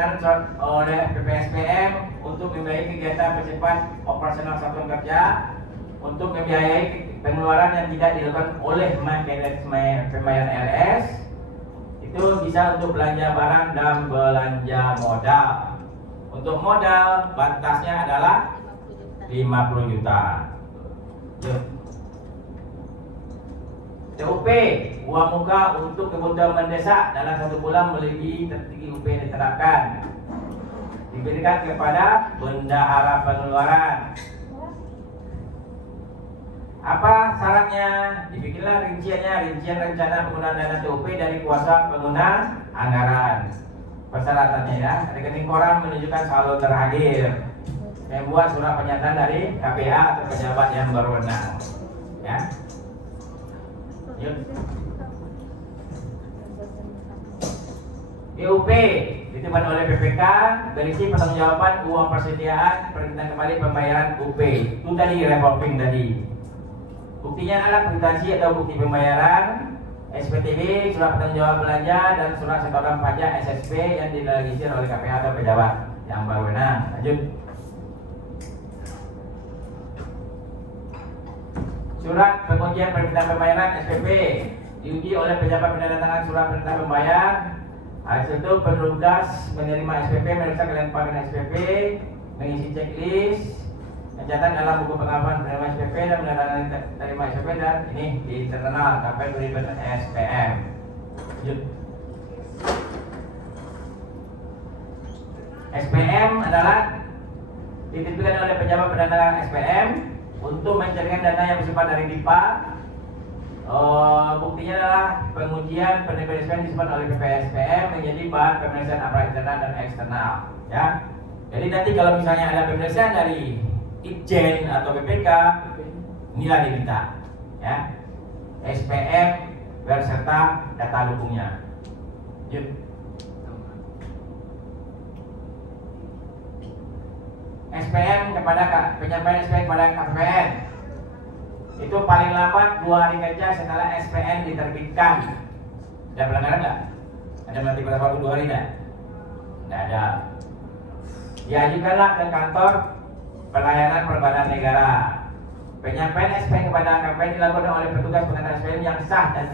oleh PPSPM untuk membiayai kegiatan bersifat operasional satuan kerja untuk membiayai pengeluaran yang tidak dilakukan oleh mekanisme pembayaran RS. Itu bisa untuk belanja barang dan belanja modal. Untuk modal batasnya adalah 50 juta. TUP uang muka untuk kebutuhan mendesak dalam 1 bulan melebihi tertinggi UP yang diterapkan, diberikan kepada bendahara pengeluaran. Apa syaratnya? Dibikinlah rincian rencana penggunaan dana TUP dari kuasa pengguna anggaran. Persyaratannya ya, rekening koran menunjukkan saldo terhadir, membuat surat pernyataan dari KPA atau pejabat yang berwenang. Ya. Yuk. BUP diterbitkan oleh PPK berisi pertanggungjawaban uang persediaan permintaan kembali pembayaran UP. Itu tadi revolving tadi. Buktinya adalah kwitansi atau bukti pembayaran, SPTB, surat pertanggungjawab belanja, dan surat setoran pajak SSP yang didelegasi oleh KPA atau pejabat yang berwenang. Lanjut. Surat pengujian permintaan pembayaran SPP diuji oleh pejabat penandatangan surat permintaan pembayar. Hasil itu petugas menerima SPP, memeriksa kelengkapan SPP, mengisi checklist, mencatat dalam buku pengakuan penerima SPP dan menandatangani terima SPP, dan ini di internal KPN beribadah SPM. SPM adalah diterbitkan oleh pejabat penandatangan SPM untuk mencairkan dana yang bersifat dari DIPA. Buktinya adalah pengujian penerimaan SPM disebut oleh PPSPM menjadi bahan pemeriksaan aparat internal dan eksternal. Ya, jadi nanti kalau misalnya ada pemeriksaan dari Itjen atau PPK, inilah diminta. Ya, SPM berserta data dukungnya. Yuk. SPM kepada penyampaian SPM kepada KPN itu paling lambat 2 hari kerja setelah SPM diterbitkan. Ada pelanggaran nggak? Ada nanti pada waktu 2 hari nggak? Nggak ada. Diajukanlah ke kantor pelayanan perbanan negara. Penyampaian SPM kepada KPN dilakukan oleh petugas pengantar SPM yang sah dan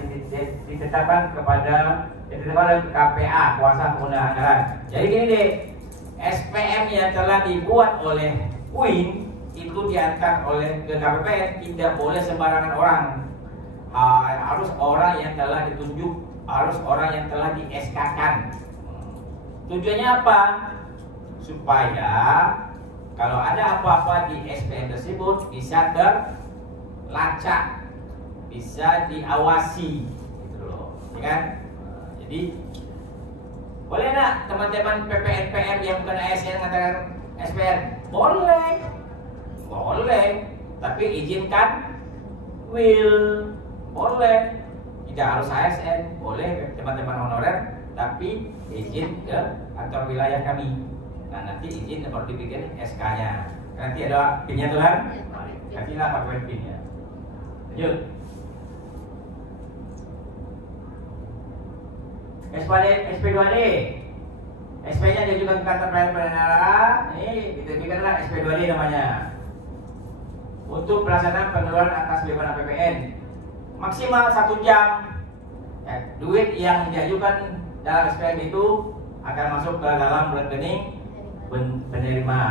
ditetapkan oleh KPA, kuasa pengguna anggaran. Jadi gini deh, SPM yang telah dibuat oleh UIN itu diantar oleh ke KPPN, tidak boleh sembarangan orang. Harus orang yang telah ditunjuk, harus orang yang telah di SK-kan. Tujuannya apa? Supaya kalau ada apa-apa di SPM tersebut bisa terlacak, bisa diawasi, gitu loh, ya kan? Jadi boleh nggak teman-teman PPNPM yang bukan ASN mengatakan SPM? Boleh, boleh, tapi izinkan will, boleh, tidak harus ASN, boleh teman-teman honorer, tapi izin ke kantor wilayah kami. Nah nanti izin baru dibikin SK-nya. Nanti ada PIN-nya tuh kan? Kasihlah pakai PIN-nya. Lanjut. SP2D, SP-nya diajukan ke kantor pelayanan penyelenggara. Ini diterbitkanlah SP2D namanya. Untuk pelaksanaan pengeluaran atas beban APBN maksimal 1 jam. Ya, duit yang diajukan dalam SPM itu akan masuk ke dalam rekening penerima.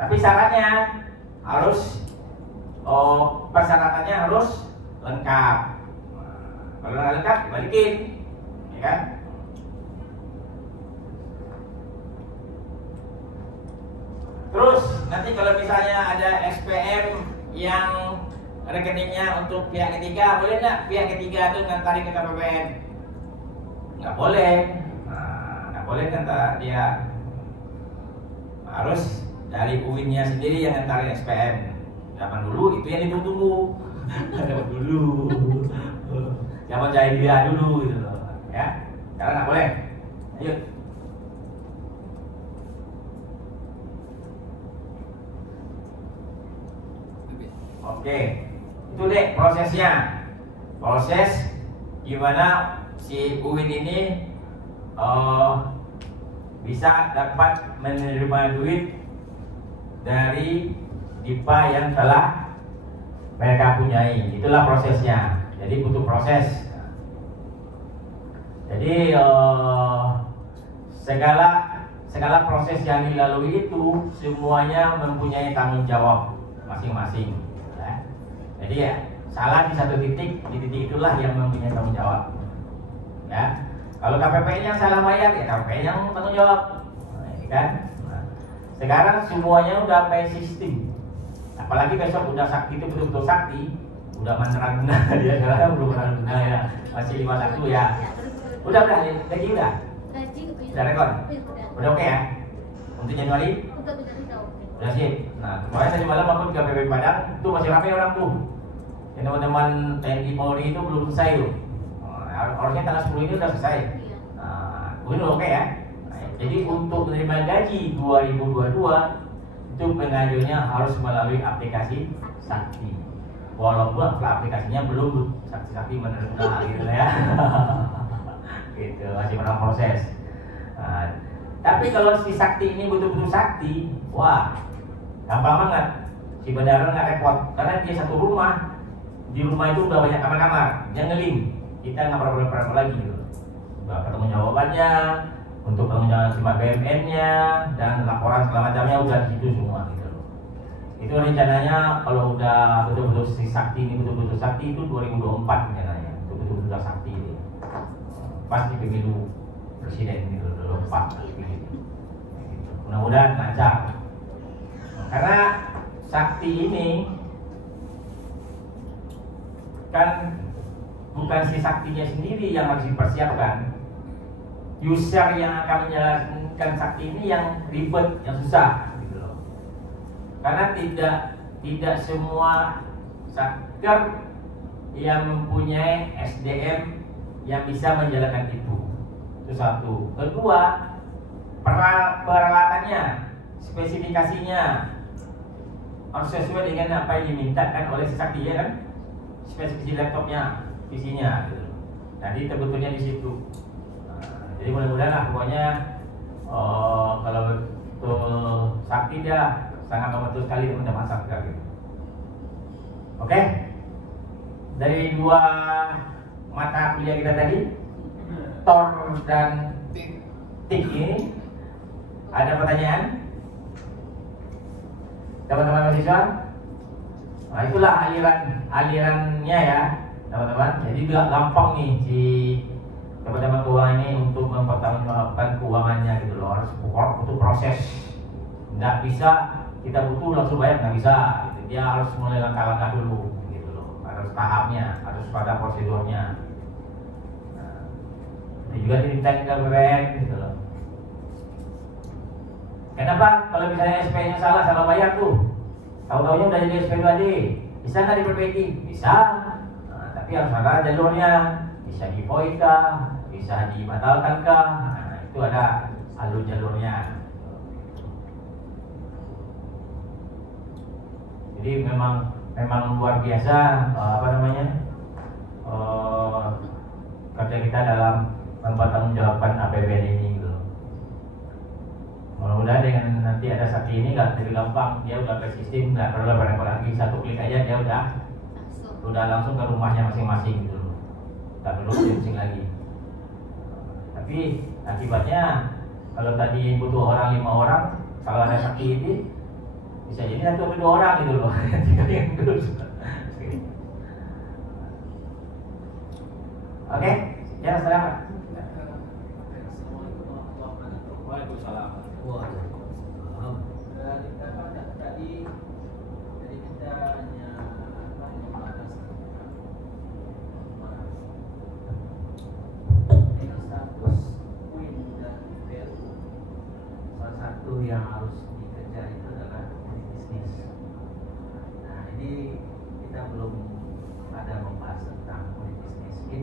Tapi syaratnya harus, persyaratannya harus lengkap. Kalau nggak lengkap dibalikin, ya kan? Terus nanti kalau misalnya ada SPM yang rekeningnya untuk pihak ketiga, boleh nggak pihak ketiga itu ngantarin ke KPPN? Nggak boleh. Nggak boleh kan dia harus dari UIN-nya sendiri yang ngantarin SPM. Zaman dulu itu yang ditunggu-tunggu. Zaman dulu. Zaman jahiliyah dulu gitu loh. Ya. Sekarang nggak boleh. Ayo. Oke. Itu deh prosesnya. Proses gimana si UIN ini bisa dapat menerima duit dari DIPA yang telah mereka punyai. Itulah prosesnya. Jadi butuh proses. Jadi segala proses yang dilalui itu semuanya mempunyai tanggung jawab masing-masing. Ya. Jadi ya salah di satu titik, di titik itulah yang mempunyai tanggung jawab. Ya. Kalau KPPN yang salah bayar, ya KPPN yang tanggung jawab. Nah, kan? Nah, sekarang semuanya udah by sistem. Apalagi besok udah sakti itu betul-betul sakti, udah mandraguna dia sekarang belum mandraguna ya, masih 51 ya. Udah gaji udah. Gaji Udah rekod. Udah oke ya. Untuk Januari Untuk udah oke. udah sip. Nah kemarin tadi malam aku ke PP Padang, tuh masih ramai orang tuh. Yang teman-teman TNI Polri itu belum selesai tuh. Harusnya tanggal 10 ini udah selesai. Iya. Nah, ini oke ya. Nah, jadi untuk menerima gaji 2022 itu pengajuannya harus melalui aplikasi Sakti. Walaupun aplikasinya belum sakti menerima gitu ya. Gitu, masih dalam proses. Nah, tapi kalau si Sakti ini betul-betul sakti, wah, gampang banget. Si bandara nggak repot karena dia satu rumah. Di rumah itu udah banyak kamar-kamar, yang ngeling. Kita nggak perlu lagi gitu. Udah ketemu jawabannya, untuk pengunjangan simak BMN-nya dan laporan segala macamnya udah di situ semua gitu loh. Itu rencananya kalau udah betul-betul si Sakti ini betul-betul sakti itu 2024 rencananya. Itu betul-betul udah sakti ini. Pas di pemilu presiden gitu loh, 4 gitu. Mudah-mudahan lancar. Karena Sakti ini kan bukan si Saktinya sendiri yang harus dipersiapkan. User yang akan menjalankan Sakti ini yang ribet, yang susah gitu loh. Karena tidak semua satker yang mempunyai SDM yang bisa menjalankan itu. Itu satu. Kedua, peralatannya, spesifikasinya harus sesuai dengan apa yang dimintakan oleh si Sakti ya kan? Spesifikasi laptopnya, PC-nya gitu. Jadi sebetulnya di situ. Jadi mudah-mudahan lah pokoknya kalau betul Sakti dia sangat membantu sekali teman-teman Sakti gitu. Oke? Dari dua mata kuliah kita tadi, Tor dan TIK ini, ada pertanyaan? Teman-teman mahasiswa? Nah itulah alirannya ya teman-teman. Jadi gak gampang nih si teman-teman keuangan ini untuk mempertanggungjawabkan keuangannya gitu loh. Harus butuh proses. Nggak bisa kita butuh langsung bayar, nggak bisa gitu. Dia harus mulai langkah-langkah dulu gitu loh. Harus tahapnya, harus pada prosedurnya. Nah, ini juga dimintain ke BPN gitu loh. Kenapa kalau misalnya SP-nya salah bayar tuh? Tahu-taunya udah jadi SP 2D, bisa nggak diperbaiki? Bisa. Nah, tapi harus ada jalurnya. Bisa di-void kah? Bisa dibatalkan kah? Nah, itu ada alur jalurnya. Jadi memang luar biasa kerja kita dalam mempertanggungjawabkan APBN ini gitu. Mudah-mudahan dengan nanti ada Sakti ini nggak jadi gampang, dia udah ke sistem, nggak perlu repot lagi, satu klik aja dia udah langsung ke rumahnya masing-masing gitu loh, nggak perlu pusing lagi. Tapi akibatnya kalau tadi butuh orang 5 orang, kalau ada Sakti ini bisa jadi 1 atau 2 orang gitu loh. Oke, ya selamat. Waalaikumsalam. Tadi kita hanya membahas ini status UIN dan BLU. Salah satu yang harus dikejar itu adalah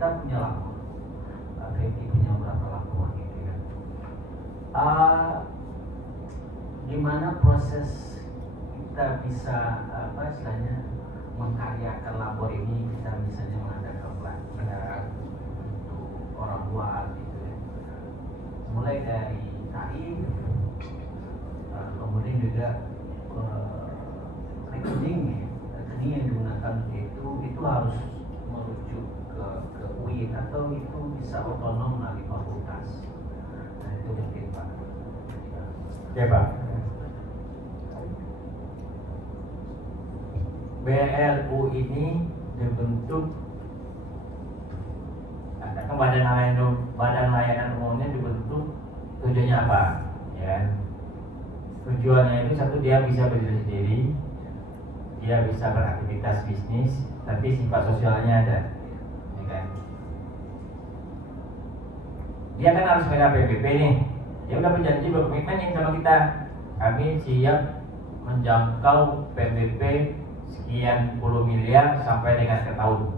kita punya lapor, Febri punya beberapa laporan gitu kan. Gimana proses kita bisa istilahnya mengkaryakan lapor ini, kita misalnya mengadakan pelatihan untuk orang luar gitu ya, mulai dari tarif, kemudian juga rekening yang digunakan itu harus merujuk ke UIN atau itu bisa otonom melalui fakultas. Nah itu mungkin Pak. Oke Pak. BLU ini dibentuk, kan badan layanan umumnya dibentuk tujuannya apa? Ya, tujuannya itu satu, dia bisa berdiri sendiri, dia bisa beraktivitas bisnis, tapi sifat sosialnya ada, ya kan? Dia kan harus megang PBB nih, dia udah berjanji berkomitmen nih sama kita, kami siap menjangkau PBB sekian puluh miliar sampai dengan ke tahun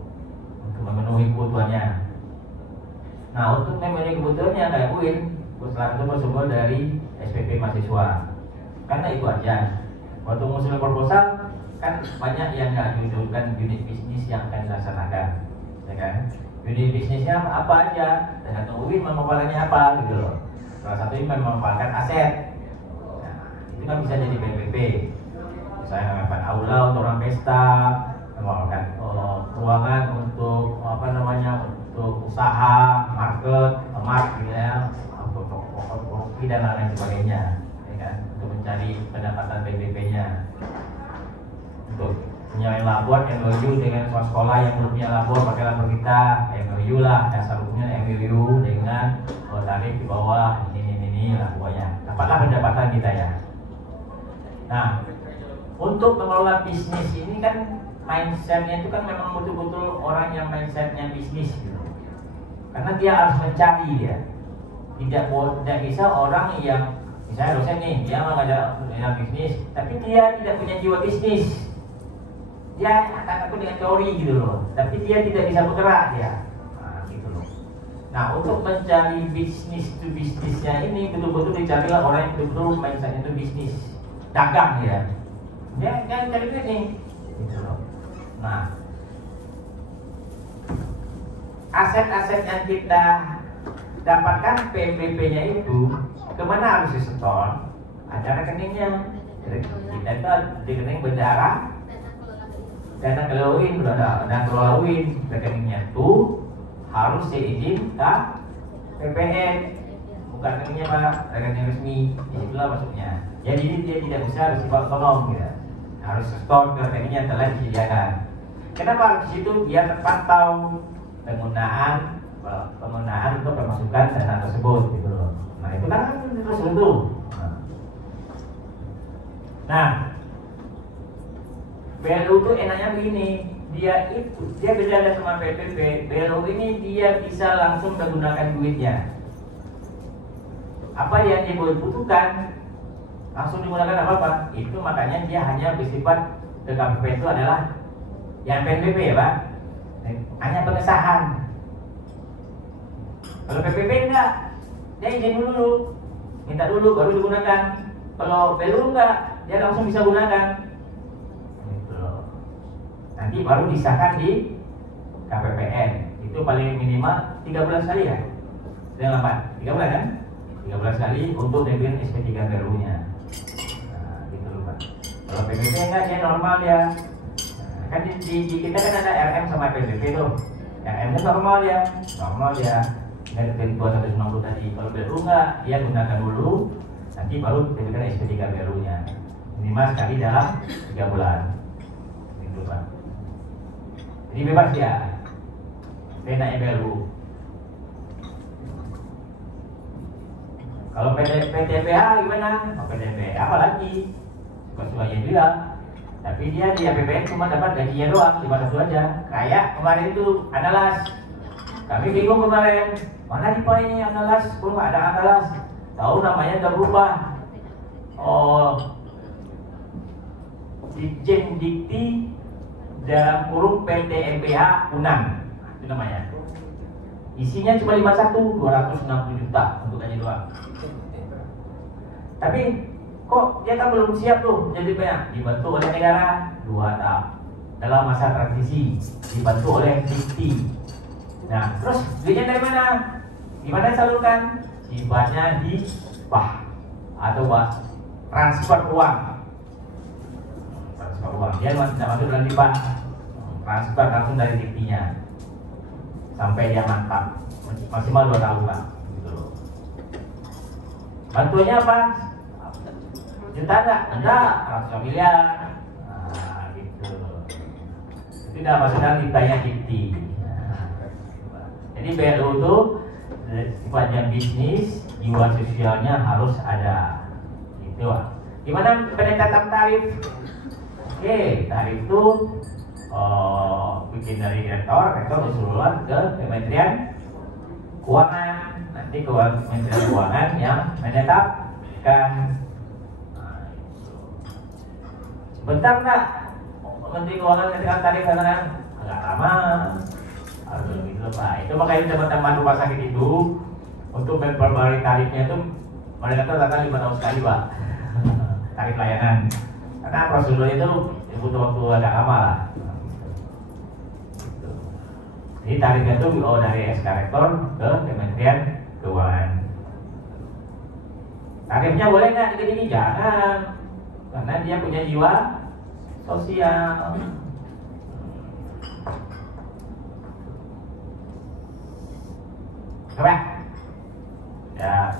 untuk memenuhi kebutuhannya. Nah untuk memenuhi kebutuhannya kayak UIN, salah satu bersumber dari SPP mahasiswa. Karena itu aja. Waktu mengusulkan proposal kan banyak yang mengajukan unit bisnis yang akan dilaksanakan, ya kan? Unit bisnisnya apa aja, tergantung UIN memanfaatkannya apa gitu loh. Salah satunya memanfaatkan aset. Nah, itu kan bisa jadi PPP. Misalnya memanfaatkan aula untuk orang pesta, memanfaatkan ruangan untuk untuk usaha, market, gitu ya, untuk kopi dan lain sebagainya, ya kan? Untuk mencari pendapatan PPP-nya. Untuk menyalain labor MOU dengan sekolah yang belum punya labor, pakai labor kita, MOU lah, dasar hukumnya MOU dengan tarif di bawah ini lah pokoknya. Dapatlah pendapatan kita ya. Nah, untuk mengelola bisnis ini kan mindsetnya itu kan memang betul-betul orang yang mindsetnya bisnis gitu. Karena dia harus mencari dia. Tidak bisa orang yang misalnya dosen nih, dia mengajar bisnis, tapi dia tidak punya jiwa bisnis. Dia akan aku dengan teori gitu loh, tapi dia tidak bisa bergerak dia. Nah, gitu loh. Nah, untuk mencari bisnis itu bisnisnya ini betul-betul dicarilah orang yang betul-betul mindsetnya itu bisnis, dagang ya. Dia cari duit nih, gitu loh. Nah, aset-aset yang kita dapatkan PBB-nya itu kemana harus disetor? Ada rekeningnya. Kita itu di rekening bendahara, dana kelola UIN, dana kelola UIN, rekeningnya itu harus diizin ke PPN, bukan rekeningnya Pak, rekening resmi. Itulah maksudnya. Jadi dia tidak bisa bersifat otonom ya. Harus store ke rekening yang telah disediakan. Kenapa harus di situ? Biar terpantau penggunaan untuk pemasukan dana tersebut gitu loh. Nah itu kan terus itu. Nah, BLU itu enaknya begini, dia beda sama PPP. BLU ini dia bisa langsung menggunakan duitnya. Apa yang dibutuhkan langsung digunakan apa? Itu makanya dia hanya bersifat DKPP itu adalah yang PNBP ya Pak, hanya pengesahan. Kalau PPP enggak, dia izin dulu, minta dulu baru digunakan. Kalau BLU enggak, dia langsung bisa gunakan. Nanti baru disahkan di KPPN. Itu paling minimal 3 bulan sekali ya. Yang lambat 3 bulan kan? 3 bulan sekali untuk debian SP3 BLU-nya. Nah, gitu loh Pak. Kalau PPP enggak, dia normal ya. Nah, kan di kita kan ada RM sama PPP tuh. RM nya normal ya. Dari ketentuan 190 tadi. Kalau BLU enggak, dia gunakan dulu. Nanti baru debian SP3 BLU-nya. Minimal sekali dalam 3 bulan. Gitu Pak. Jadi bebas ya. Enaknya BLU. Kalau PTPH gimana? PTPH apa lagi? Suka-sukanya dia. Tapi dia di APBN cuma dapat gajinya doang, 500 aja. Kayak kemarin itu Analas. Kami bingung kemarin. Mana di Pak ini Analas? Kok nggak ada Analas? Tahu namanya udah berubah. Oh, Ditjen Dikti dalam kurung PT MPH Unan. Itu namanya. isinya cuma 51, 260 juta untuk gaji doang. Tapi kok dia kan belum siap tuh jadi banyak, dibantu oleh negara 2 tahun dalam masa transisi, dibantu oleh Dikti. Nah, terus duitnya dari mana? Gimana salurkan? Sifatnya hibah atau transfer uang. Transfer uang. Dia tidak masuk dalam hibah. Transfer langsung dari Diktinya sampai dia mantap. Maksimal 2 tahun lah. Gitu loh. Bantuannya apa? Juta enggak, 100 miliar. Nah, gitu. Itu udah masuk dalam hibahnya Dikti. Jadi BLU itu sifatnya bisnis, jiwa sosialnya harus ada. Gitu. Gimana penetapan tarif? Oke, tarif itu bikin dari rektor usulan ke Kementerian Keuangan. Nanti Kementerian Keuangan yang menetapkan. Bentar nggak Menteri Keuangan menetapkan tarif kan? Agak lama. Harus gitu Pak. Itu makanya teman-teman rumah sakit itu untuk memperbarui tarifnya itu mereka tuh datang 5 tahun sekali Pak. Tarif layanan. Karena prosedurnya itu butuh waktu agak lama lah. Jadi tarifnya itu dari SK Rektor ke Kementerian Keuangan. Tarifnya boleh nggak digini? Jangan, karena dia punya jiwa sosial. Coba. Ya.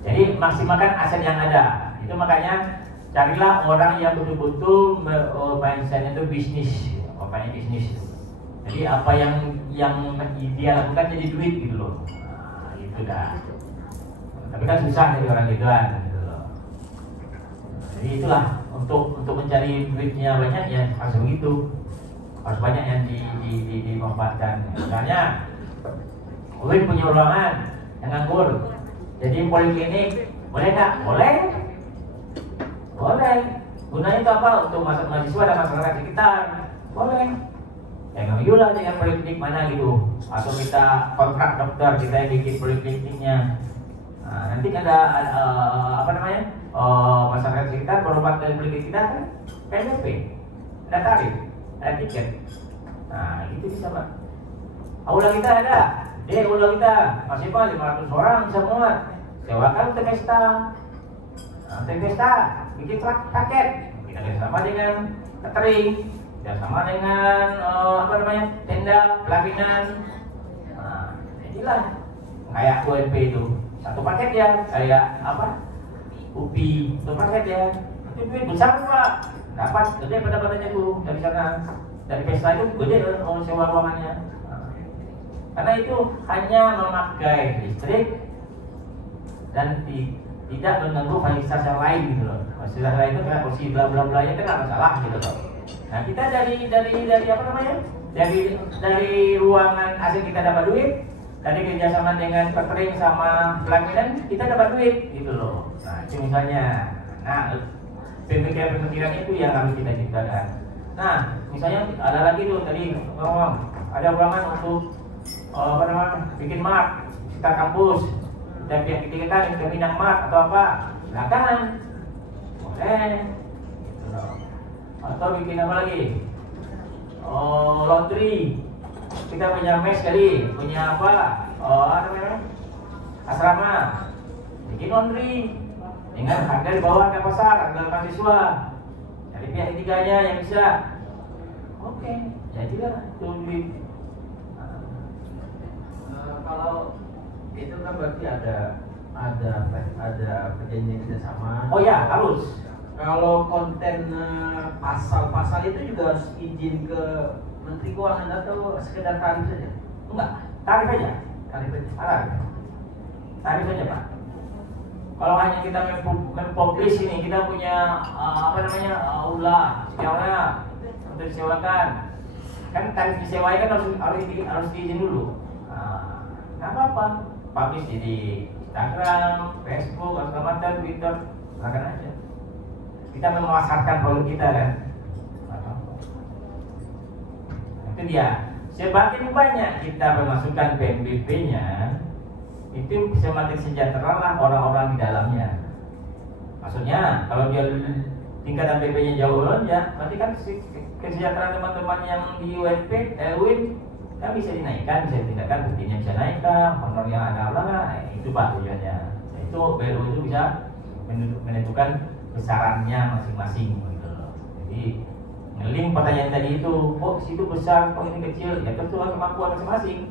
Jadi maksimalkan aset yang ada. Itu makanya carilah orang yang betul-betul mindsetnya itu bisnis, bapaknya bisnis. Jadi apa yang dia lakukan jadi duit gitu loh. Nah, itu dah. Tapi kan susah jadi orang gituan gitu loh. Jadi itulah untuk mencari duitnya banyak ya harus begitu. Harus banyak yang dimanfaatkan. Misalnya Ulin punya ruangan yang nganggur, jadi poliklinik boleh nggak? Boleh. Gunanya itu apa? Untuk mahasiswa dan masyarakat sekitar. Boleh. Ya nggak juga dengan poliklinik mana gitu. Atau kita kontrak dokter, kita yang bikin polikliniknya. Nah, nanti ada masyarakat sekitar berobat dari poliklinik kita kan PNBP, ada tarif, ada tiket. Nah itu bisa Pak. Aula kita ada. Aula kita masih Pak 500 orang bisa muat. Sewakan untuk pesta. Nah, untuk pesta bikin paket. Kita bersama dengan catering, bersama dengan tenda pelaminan. Nah, inilah kayak UMP itu satu paket ya, kayak UPI satu paket ya. Itu duit besar Pak. Dapat gede pendapatannya tuh dari sana. Dari pesta itu gede sewa ruangannya. Karena itu hanya memakai listrik dan tidak mengganggu fasilitas yang lain gitu loh. Fasilitas lain itu karena kursi bla bla bla nya kan nggak masalah gitu loh. Nah kita dari ruangan asing kita dapat duit, dari kerjasama dengan catering sama pelaminan kita dapat duit gitu loh. Nah itu misalnya, pemikiran itu yang harus kita ciptakan. Nah misalnya ada lagi tuh tadi ngomong ada ruangan untuk bikin mart sekitar kampus, dan pihak ketiga kan kita minang mart atau apa, silakan boleh. Atau bikin apa lagi? Laundry, kita punya mes kali, punya asrama, bikin laundry dengan harga di bawah harga pasar, harga mahasiswa. Dari pihak ketiganya yang bisa, oke, jadilah itu duit. Kalau itu kan berarti ada perjanjian kerjasama. Oh ya, harus. Kalau konten pasal-pasal itu juga harus izin ke Menteri Keuangan atau sekedar tarif saja? Enggak, tarif aja. Tarif aja Pak. Kalau hanya kita mempublish ini, kita punya aula sekian untuk disewakan, kan tarif disewakan harus diizin dulu. Nggak apa-apa, publish di Instagram, Facebook, atau macam Twitter, silakan aja. Kita memasarkan produk kita kan. Itu dia Semakin banyak kita memasukkan PNBP-nya, itu semakin sejahtera lah orang-orang di dalamnya. Maksudnya kalau dia tingkatan PP-nya jauh melonjak, berarti kan kesejahteraan teman-teman yang di UIN kan bisa dinaikkan, bisa ditindakan, buktinya bisa naikkan, honor yang ada lah, itu Pak tujuannya. Itu BLU itu bisa menentukan besarannya masing-masing gitu. Jadi ngeling pertanyaan tadi itu, kok situ besar, kok ini kecil, ya tentu kemampuan masing-masing.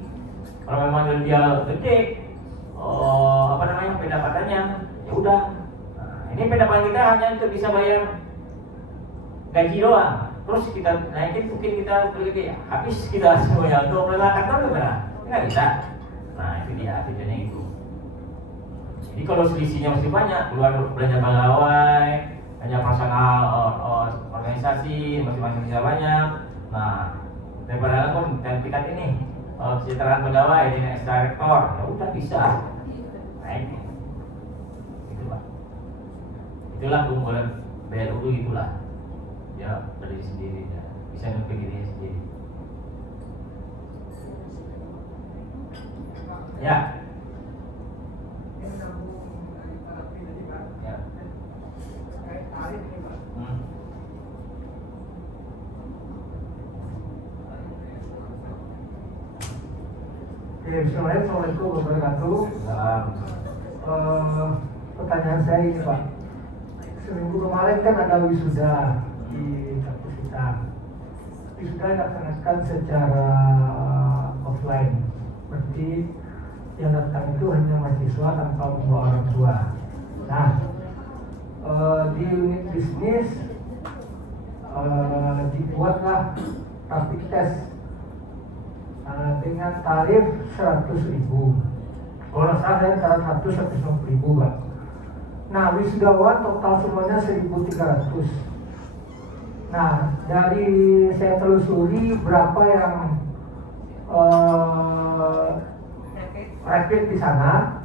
Kalau memang dia gede, pendapatannya, ya udah. Nah, ini pendapatan kita hanya untuk bisa bayar gaji doang. Terus kita naikin, mungkin kita beli habis kita semuanya untuk meletakkan doang gimana? Nggak bisa. Nah itu dia tujuannya itu. Jadi kalau selisihnya masih banyak, keluar belanja pegawai, belanja personal organisasi masing-masing bisa banyak. Nah daripada pun dan tingkat ini kesejahteraan pegawai dengan ex-direktor, ya udah bisa naik. Itu Pak. Itulah keunggulan BLU itulah. Ya berdiri sendiri, ya. Bisa numpuk dirinya sendiri. Ya. Assalamualaikum warahmatullahi wabarakatuh. Pertanyaan saya ini Pak, seminggu kemarin kan ada wisuda di kampus kita. Wisuda dilaksanakan secara offline, berarti yang datang itu hanya mahasiswa tanpa membawa orang tua. Nah, di unit bisnis dibuatlah rapid test dengan tarif 100.000. Kalau saya tarif 150.000 Pak. Nah, wisudawan total semuanya 1.300. Nah, dari saya telusuri berapa yang rapid di sana,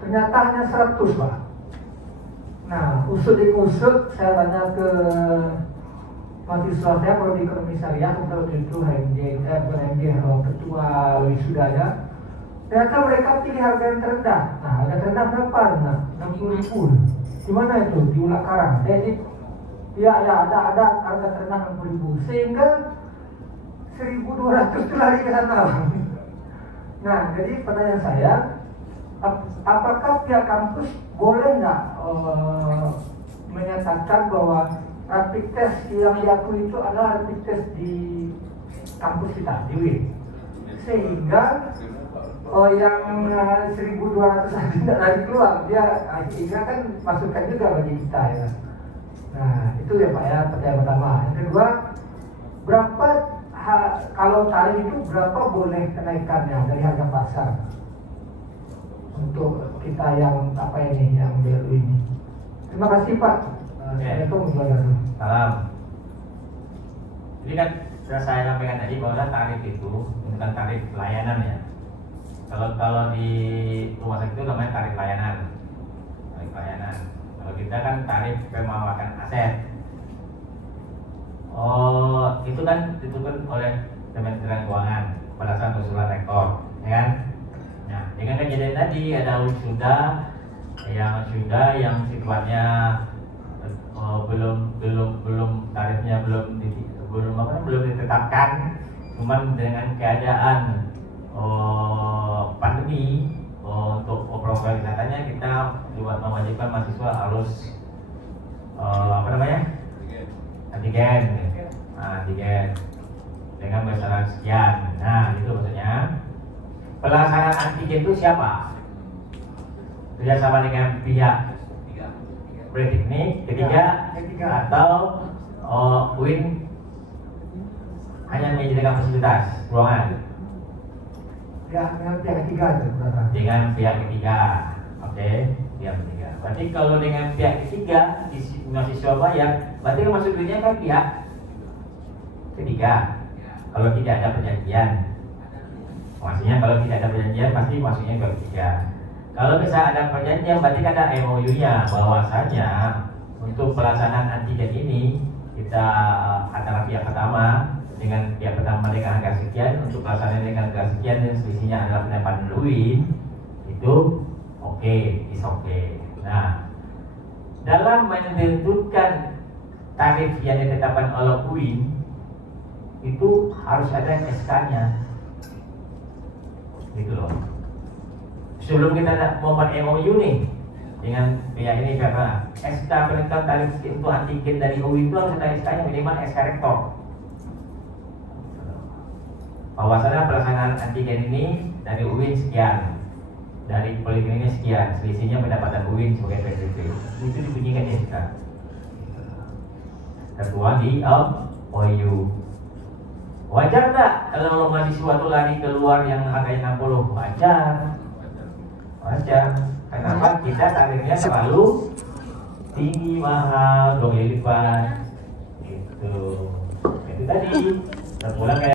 ternyata hanya 100 Pak. Nah, usut saya tanya ke mahasiswa saya kalau di ekonomi syariah, kalau itu ketua wisudanya, ternyata mereka pilih harga yang terendah. Nah, harga terendah berapa? Nah, 60.000. Gimana itu? Di Ulak Karang. Jadi, ya ada harga terendah 60.000. Sehingga 1.200 itu lari ke sana. Nah, jadi pertanyaan saya, apakah pihak kampus boleh nggak menyatakan bahwa rapid test yang diakui itu adalah rapid test di kampus kita, di WIN, sehingga yang 1.200 tidak lagi keluar, dia sehingga kan masukan juga bagi kita ya. Nah itu ya Pak ya, pertanyaan pertama. Yang kedua, berapa kalau tarif itu berapa boleh kenaikannya dari harga pasar untuk kita yang apa ini, yang BLU ini? Terima kasih Pak. Assalamualaikum warahmatullahi wabarakatuh. Salam. Jadi kan sudah saya sampaikan tadi bahwa tarif itu bukan tarif layanan ya. Kalau di rumah sakit itu namanya tarif layanan. Tarif layanan. Kalau kita kan tarif pemawakan aset. Itu kan ditentukan oleh Kementerian Keuangan berdasarkan usulan rektor, ya kan? Nah, dengan kejadian tadi ada wisuda yang sifatnya belum tarifnya belum ditetapkan, cuman dengan keadaan pandemi untuk program wisatanya kita buat mewajibkan mahasiswa harus antigen dengan besaran sekian. Nah itu maksudnya pelaksanaan antigen itu siapa? Kerjasama dengan pihak Politeknik ketiga atau UIN hanya menyediakan fasilitas ruangan dengan pihak ketiga itu berapa? dengan pihak ketiga. Oke, pihak ketiga. Berarti kalau dengan pihak ketiga mahasiswa bayar, berarti yang masuk duitnya kan pihak ketiga. Kalau tidak ada perjanjian, maksudnya kalau tidak ada perjanjian pasti masuknya pihak ketiga. Kalau misalnya ada perjanjian, berarti ada MOU-nya bahwasanya untuk pelaksanaan antigen ini kita antara pihak pertama dengan yang pertama dengan harga sekian, untuk pelaksanaan dengan harga sekian dan selisihnya adalah pendapatan UIN, itu oke, is oke. Nah, dalam menentukan tarif yang ditetapkan oleh UIN itu harus ada SK-nya, gitu loh. Sebelum kita membuat MOU nih dengan pihak ini, karena SK penentuan tarif untuk antigen dari UIN itu harus ada SK-nya, minimal SK rektor. Bahwasanya pelaksanaan antigen ini dari UIN sekian, dari Poliklinik sekian, selisihnya pendapatan UIN sebagai PDP. Itu dibunyikan SK. Tertuang di MOU. Wajar nggak kalau mahasiswa itu lari keluar yang harganya 60? Wajar. Wajar. Kenapa? Kita tarifnya terlalu tinggi, mahal, 2 kali lipat. Gitu. Itu tadi. Terpulang kayak